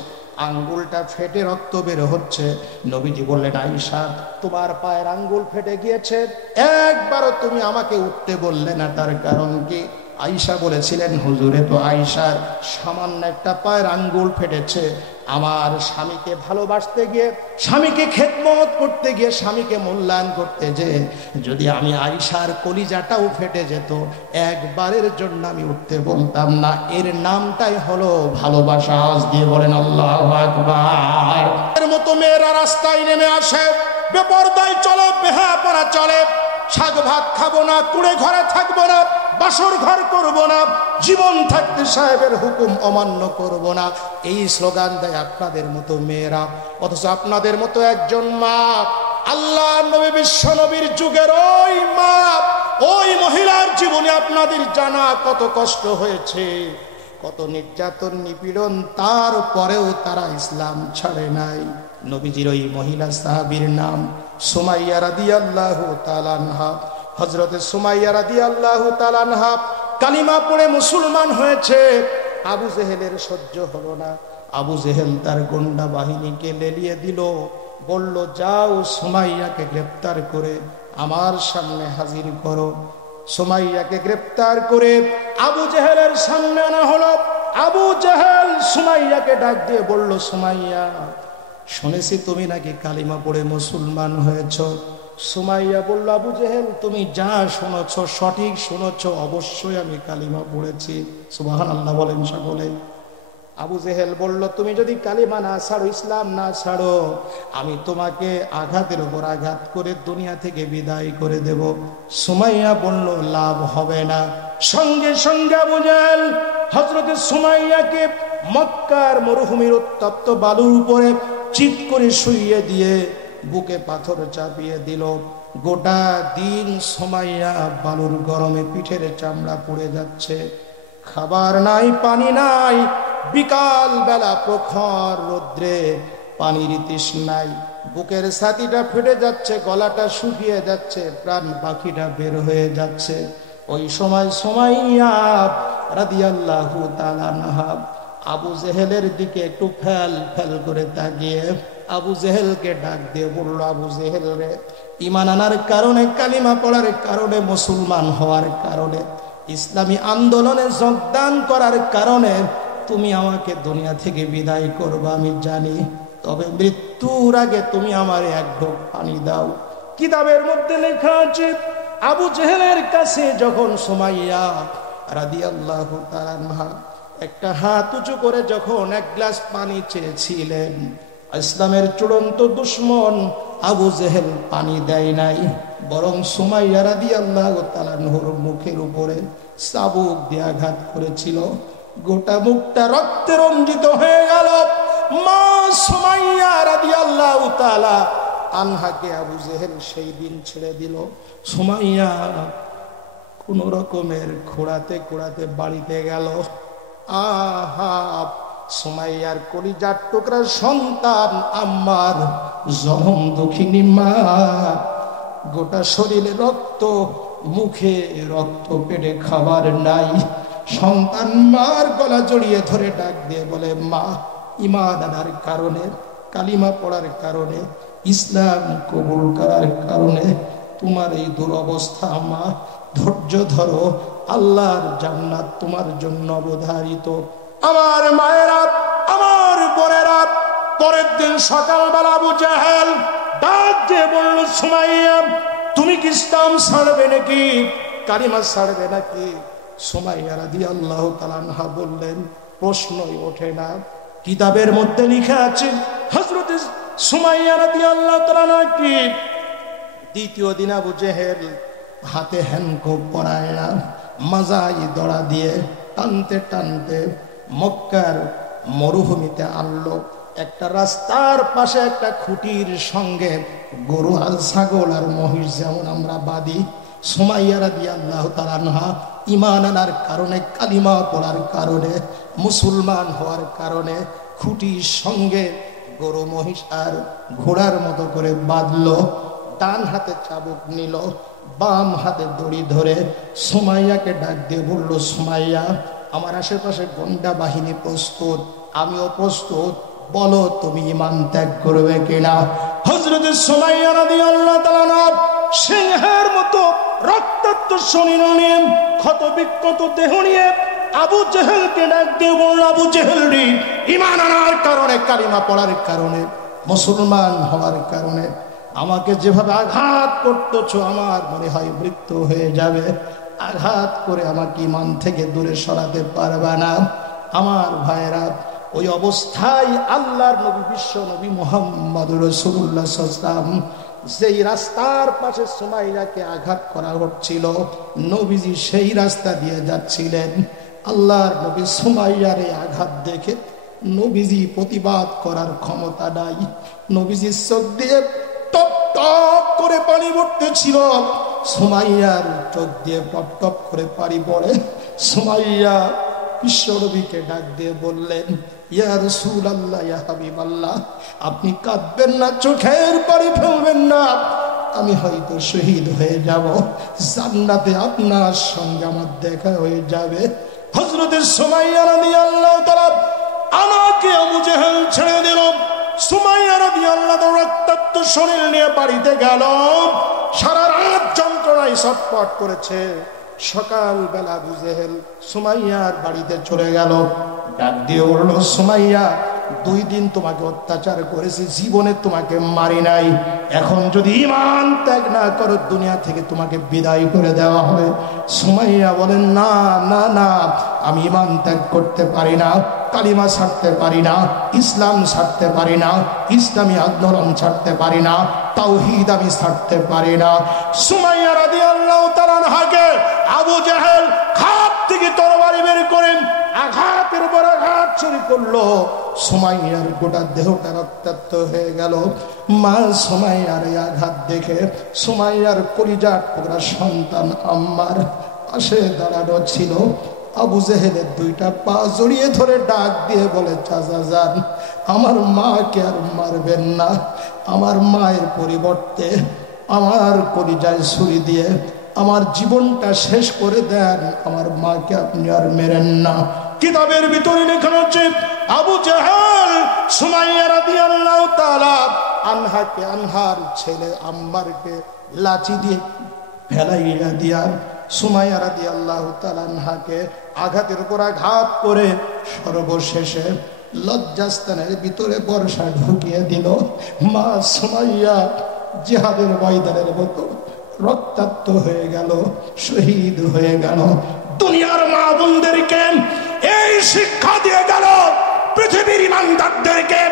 আঙ্গুলটা ফেটে রক্ত বের হচ্ছে। নবীজি বললেন, আয়েশা তোমার পায়ের আঙ্গুল ফেটে গিয়েছে, একবারও তুমি আমাকে উঠতে বললে না, তার কারণ কি? আয়েশা বলেছিলেন, হুজুরে তো আয়েশার সামান্য একটা পায়ের আঙ্গুল ফেটেছে, আমার স্বামীকে ভালোবাসতে গিয়ে, স্বামীকে খেদমত করতে গিয়ে, স্বামীকে মূল্যায়ন করতে যে যদি আমি আয়েশার কলিজাটাও ফেটে যেত, একবারের জন্য আমি উঠতে বলতাম না। এর নামটাই হলো ভালোবাসা। আওয়াজ দিয়ে বলেন আল্লাহু আকবার। এর মতো মেয়েরা রাস্তায় নেমে আসে, বেপরদায় চলে, বেহায়াপনা চলে, শাক ভাত খাবো না, কুড়ে ঘরে থাকবো না, বাসর ঘর করব না, জীবন থাকতে সাহেবের হুকুম অমান্য করব না, এই স্লোগান দেয় আপনাদের মতো মেয়েরা। অথচ আপনাদের মতো একজন মা, আল্লাহ নবী বিশ্ব নবীর যুগের ওই মা, ওই মহিলার জীবনে আপনাদের জানা কত কষ্ট হয়েছে, কত নির্যাতন নিপীড়ন, তারপরেও তারা ইসলাম ছাড়ে নাই। নবীজির ওই মহিলা সাহাবীর নাম সুমাইয়া রাদিয়াল্লাহু তাআলা আনহা। হযরতে সুমাইয়া রাদিয়াল্লাহু তাআলা আনহা কালিমা পড়ে মুসলমান হয়েছে। আবু জেহেলের সহ্য হলো না। আবু জেহেল তার গুন্ডা বাহিনীকে লেলিয়ে দিল, বলল, যাও সুমাইয়াকে গ্রেফতার করে আমার সামনে হাজির করো। সুমাইয়াকে গ্রেফতার করে আবু জেহেলের সামনে আনা হলো। আবু জেহেল সুমাইয়াকে ডাক দিয়ে বলল, সুমাইয়া, শুনেছি তুমি নাকি কালিমা পড়ে মুসলমান হয়েছ। সুমাইয়া বলল, আবু জেহেল তুমি যা শুনেছ সঠিক শুনেছ, অবশ্যই আমি কালিমা পড়েছি। সুবহানাল্লাহ বলেন সকলে। আবু জেহেল বলল, তুমি যদি কালিমা না ছাড়ো, ইসলাম না ছাড়ো, আমি তোমাকে আঘাতের উপর আঘাত করে দুনিয়া থেকে বিদায় করে দেব। সুমাইয়া বলল, লাভ হবে না। সঙ্গে সঙ্গে আবু জেহেল হযরতে সুমাইয়াকে মক্কার মরুভূমির উত্তপ্ত বালুর উপরে চিৎ করে শুইয়ে দিয়ে বুকে পাথর চাপিয়ে দিল। গোটা দিন সুমাইয়া বালুর গরমে পিঠের চামড়া পুড়ে যাচ্ছে, খাবার নাই, পানি নাই। বিকাল বেলা প্রখর রৌদ্রে পানির তৃষ্ণায় বুকের ছাতিটা ফেটে যাচ্ছে, গলাটা শুকিয়ে যাচ্ছে, প্রাণ পাখিটা বের হয়ে যাচ্ছে। ওই সময় সুমাইয়া রাদিয়াল্লাহু তাআলা আনহা আবু জেহেলের দিকে একটু ফেল ফেল করে তাকিয়ে আবু জেহেলকে ডাক দিয়ে বলল, আবু জেহেল রে, ঈমান আনার কারণে, কালিমা পড়ার কারণে, মুসলমান হওয়ার কারণে, ইসলামী আন্দোলনে যোগদান করার কারণে তুমি আমাকে দুনিয়া থেকে বিদায় করবে আমি জানি, তবে মৃত্যুর আগে তুমি আমার এক ঢোক পানি দাও। কিতাবের মধ্যে লেখা আছে, আবু জেহেলের কাছে যখন সুমাইয়া রাদিয়াল্লাহু তাআলা আনহা একটা হাত উঁচু করে যখন এক গ্লাস পানি চেয়েছিলেন, ইসলামের চূড়ান্ত দুশমন আবু জেহেল পানি দেয় নাই, বরং সুমাইয়া রাদিয়াল্লাহু তাআলা আনহার মুখের উপরে চাবুক দিয়ে আঘাত করেছিল। গোটা মুখটা রক্তে রঞ্জিত হয়ে গেল। মা সুমাইয়া রাদিয়াল্লাহু তাআলা আনহাকে আবু জেহেল সেই দিন ছেড়ে দিল। সুমাইয়া কোন রকমের খোঁড়াতে খোঁড়াতে বাড়িতে গেল। আহা, সুমাইয়ার কলিজার টুকরা সন্তান আম্মার জনম দুঃখিনী মা, গোটা শরীরে রক্ত, মুখে রক্ত, পেটে খাবার নাই। সন্তান মার গলা জড়িয়ে ধরে ডাক দিয়ে বলে, মা, ঈমান আনার কারণে, কালিমা পড়ার কারণে, ইসলাম কবুল করার কারণে তোমার এই দুরবস্থা। মা, ধৈর্য ধরো, আল্লাহর জান্নাত তোমার জন্য অবধারিত। আমার মায়েরা, আমার বোনেরা, পরের দিন সকালবেলা আবু জাহেল ডাক দিয়ে বলল, সুমাইয়া, তুমি কি ইসলাম ছাড়বে নাকি, কালিমা ছাড়বে নাকি? সুমাইয়া রাদিয়াল্লাহু তাআলা আনহা বললেন, প্রশ্নই ওঠে না। কিতাবের মধ্যে লেখা আছে, হযরত সুমাইয়া রাদিয়াল্লাহু তাআলা আনহাকে দ্বিতীয় দিন আবু জেহেল হাতে হ্যান্ডকাপ পরায় না, মাজাই দড়া দিয়ে টানতে টানতে মক্কার মরুভূমিতে আনলো। একটা রাস্তার পাশে একটা খুঁটির সঙ্গে গরু আর ছাগল আর মহিষ যেমন আমরা বাঁধি, সুমাইয়া রাদিয়াল্লাহু তাআলা আনহা ঈমান আনার কারণে, কালিমা পড়ার কারণে, মুসলমান হওয়ার কারণে খুঁটির সঙ্গে গরু মহিষ আর ঘোড়ার মতো করে বাঁধলো। ডান হাতে চাবুক নিল, বাম হাতে দড়ি ধরে সুমাইয়াকে ডাক দিয়ে বলল, সুমাইয়া, আমার আশেপাশে গন্ডা বাহিনী প্রস্তুত, আমিও প্রস্তুত, বলো তুমি ঈমান ত্যাগ করবে কিনা? হযরত সুমাইয়া রাদিয়াল্লাহু তাআলা সিংহের মতো রক্তাক্ত শরীর নিয়ে, ক্ষত বিক্ষত দেহ নিয়ে আবু জেহেলকে ডাক দিয়ে বলল, আবু জেহেল রে, ঈমান আনার কারণে, কালিমা পড়ার কারণে, মুসলমান হওয়ার কারণে আমাকে যেভাবে আঘাত করতেছো, আমার মনে হয় মৃত্যু হয়ে যাবে। আঘাত করে আমাকে ঈমান থেকে দূরে সরাতে পারবে না। আমার ভাইরা, ওই অবস্থায় আল্লাহর নবী, বিশ্ব নবী মুহাম্মদুর রাসূলুল্লাহ সাল্লাল্লাহু আলাইহি ওয়াসাল্লাম যেই রাস্তার পাশে সুমাইয়াকে আঘাত করা হচ্ছিল, নবীজি সেই রাস্তা দিয়ে যাচ্ছিলেন। আল্লাহর নবী সুমাইয়ার এই আঘাত দেখে নবীজি প্রতিবাদ করার ক্ষমতা নাই। নবীজির চোখ দিয়ে টপ টপ করে পানি পড়তেছিল। সুমাইয়ার চোখ দিয়ে টপ টপ করে পানি পড়ে। সুমাইয়া বিশ্বনবীকে ডাক দিয়ে বললেন, ইয়া রাসূলুল্লাহ, ইয়া হাবিবাল্লাহ, আপনি কাঁদবেন না, চোখের পানি ফেলবেন না, আমি হয়তো শহীদ হয়ে যাব, জান্নাতে আপনার সঙ্গে আমার দেখা হয়ে যাবে। হযরত সুমাইয়া রাদিয়াল্লাহু তাআলা আমাকে আবু জেহেল ছেড়ে দিল। সুমাইয়া রাদিয়াল্লাহু তাআলা রক্তাক্ত শরীর নিয়ে বাড়িতে গেল। সারা রাত যন্ত্রণায় ছটফট করেছে। সকাল বেলা আবু জেহেল সুমাইয়ার বাড়িতে চলে গেল। ডাক দিয়ে বলল, সুমাইয়া, 2 দিন তোমাকে অত্যাচার করেছি, জীবনে তোমাকে মারি নাই, এখন যদি ঈমান ত্যাগ না করো, দুনিয়া থেকে তোমাকে বিদায় করে দেওয়া হবে। সুমাইয়া বলেন, না না না, আমি ঈমান ত্যাগ করতে পারি না, কালিমা ছাড়তে পারি না, ইসলাম ছাড়তে পারি না, ইসলামী আন্দোলন ছাড়তে পারি না, তাওহীদ আমি ছাড়তে পারি না। সুমাইয়া রাদিয়াল্লাহু তাআলা আনহাকে আবু জেহেল খাপ থেকে তরবারি বের করে আঘাতের উপর আঘাত শুরু করলো। সুমাইয়ার গোটা দেহটা রক্তাক্ত হয়ে গেল। মা সুমাইয়ার এই আঘাত দেখে সুমাইয়ার কলিজার টুকরা সন্তান আম্মার পাশে দাঁড়ানো ছিল। আবু জেহেলের দুইটা পা জড়িয়ে ধরে ডাক দিয়ে বলে, চাচা যান, আমার মাকে আর মারবেন না, আমার মায়ের পরিবর্তে আমার কলিজায় ছুরি দিয়ে আমার জীবনটা শেষ করে দেন, আমার মাকে আপনি আর মেরেন না। কিতাবের ভিতরে লেখা হচ্ছে আবু জাহেল সুমাইয়া রাদিয়াল্লাহু তাআলা আনহাকে, আনহার ছেলে আম্মারকে লাঠি দিয়ে ফেলাইয়া দিয়া সুমাইয়া রাদিয়াল্লাহু তাআলা আনহাকে আঘাতের উপর আঘাত করে সর্বশেষে লজ্জাস্থানের ভিতরে বর্ষা ঢুকিয়ে দিল। মা সুমাইয়া জিহাদের ময়দানের মতো রক্তাক্ত হয়ে গেল, শহীদ হয়ে গেল। দুনিয়ার মা বোনদেরকে এই শিক্ষা দিয়ে গেল, পৃথিবীর ইমানদারদেরকে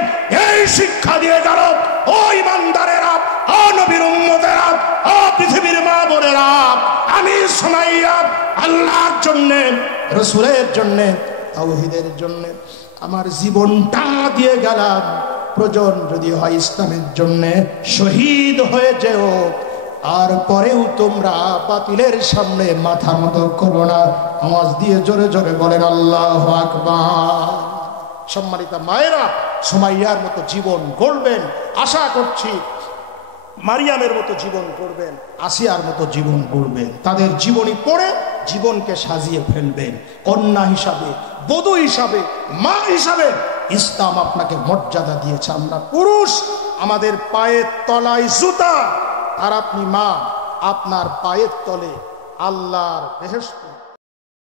এই শিক্ষা দিয়ে গেল, ও ইমানদারেরা, ও নবীর উম্মতেরা, ও পৃথিবীর মা বোনেরা, আমি সুমাইয়া আল্লাহর জন্যে, রাসূলের জন্যে, তাওহীদের জন্যে আমার জীবনটা দিয়ে গেলাম। প্রয়োজন যদি হয় ইসলামের জন্যে শহীদ হয়ে যেও, আর পরেও তোমরা বাতিলের সামনে মাথা নত করো না। আওয়াজ দিয়ে জোরে জোরে বলেন আল্লাহু আকবার। সম্মানিতা মায়েরা, সুমাইয়ার মতো জীবন গড়বেন, আশা করছি মারিয়ামের মতো জীবন গড়বেন, আসিয়ার মতো জীবন গড়বেন। তাদের জীবনী পড়ে জীবনকে সাজিয়ে ফেলবেন। কন্যা হিসাবে, বধূ হিসাবে, মা হিসাবে ইসলাম আপনাকে মর্যাদা দিয়েছে। আমরা পুরুষ, আমাদের পায়ের তলায় জুতা, আর আপনি মা, আপনার পায়ের তলে আল্লাহর বেহেশত।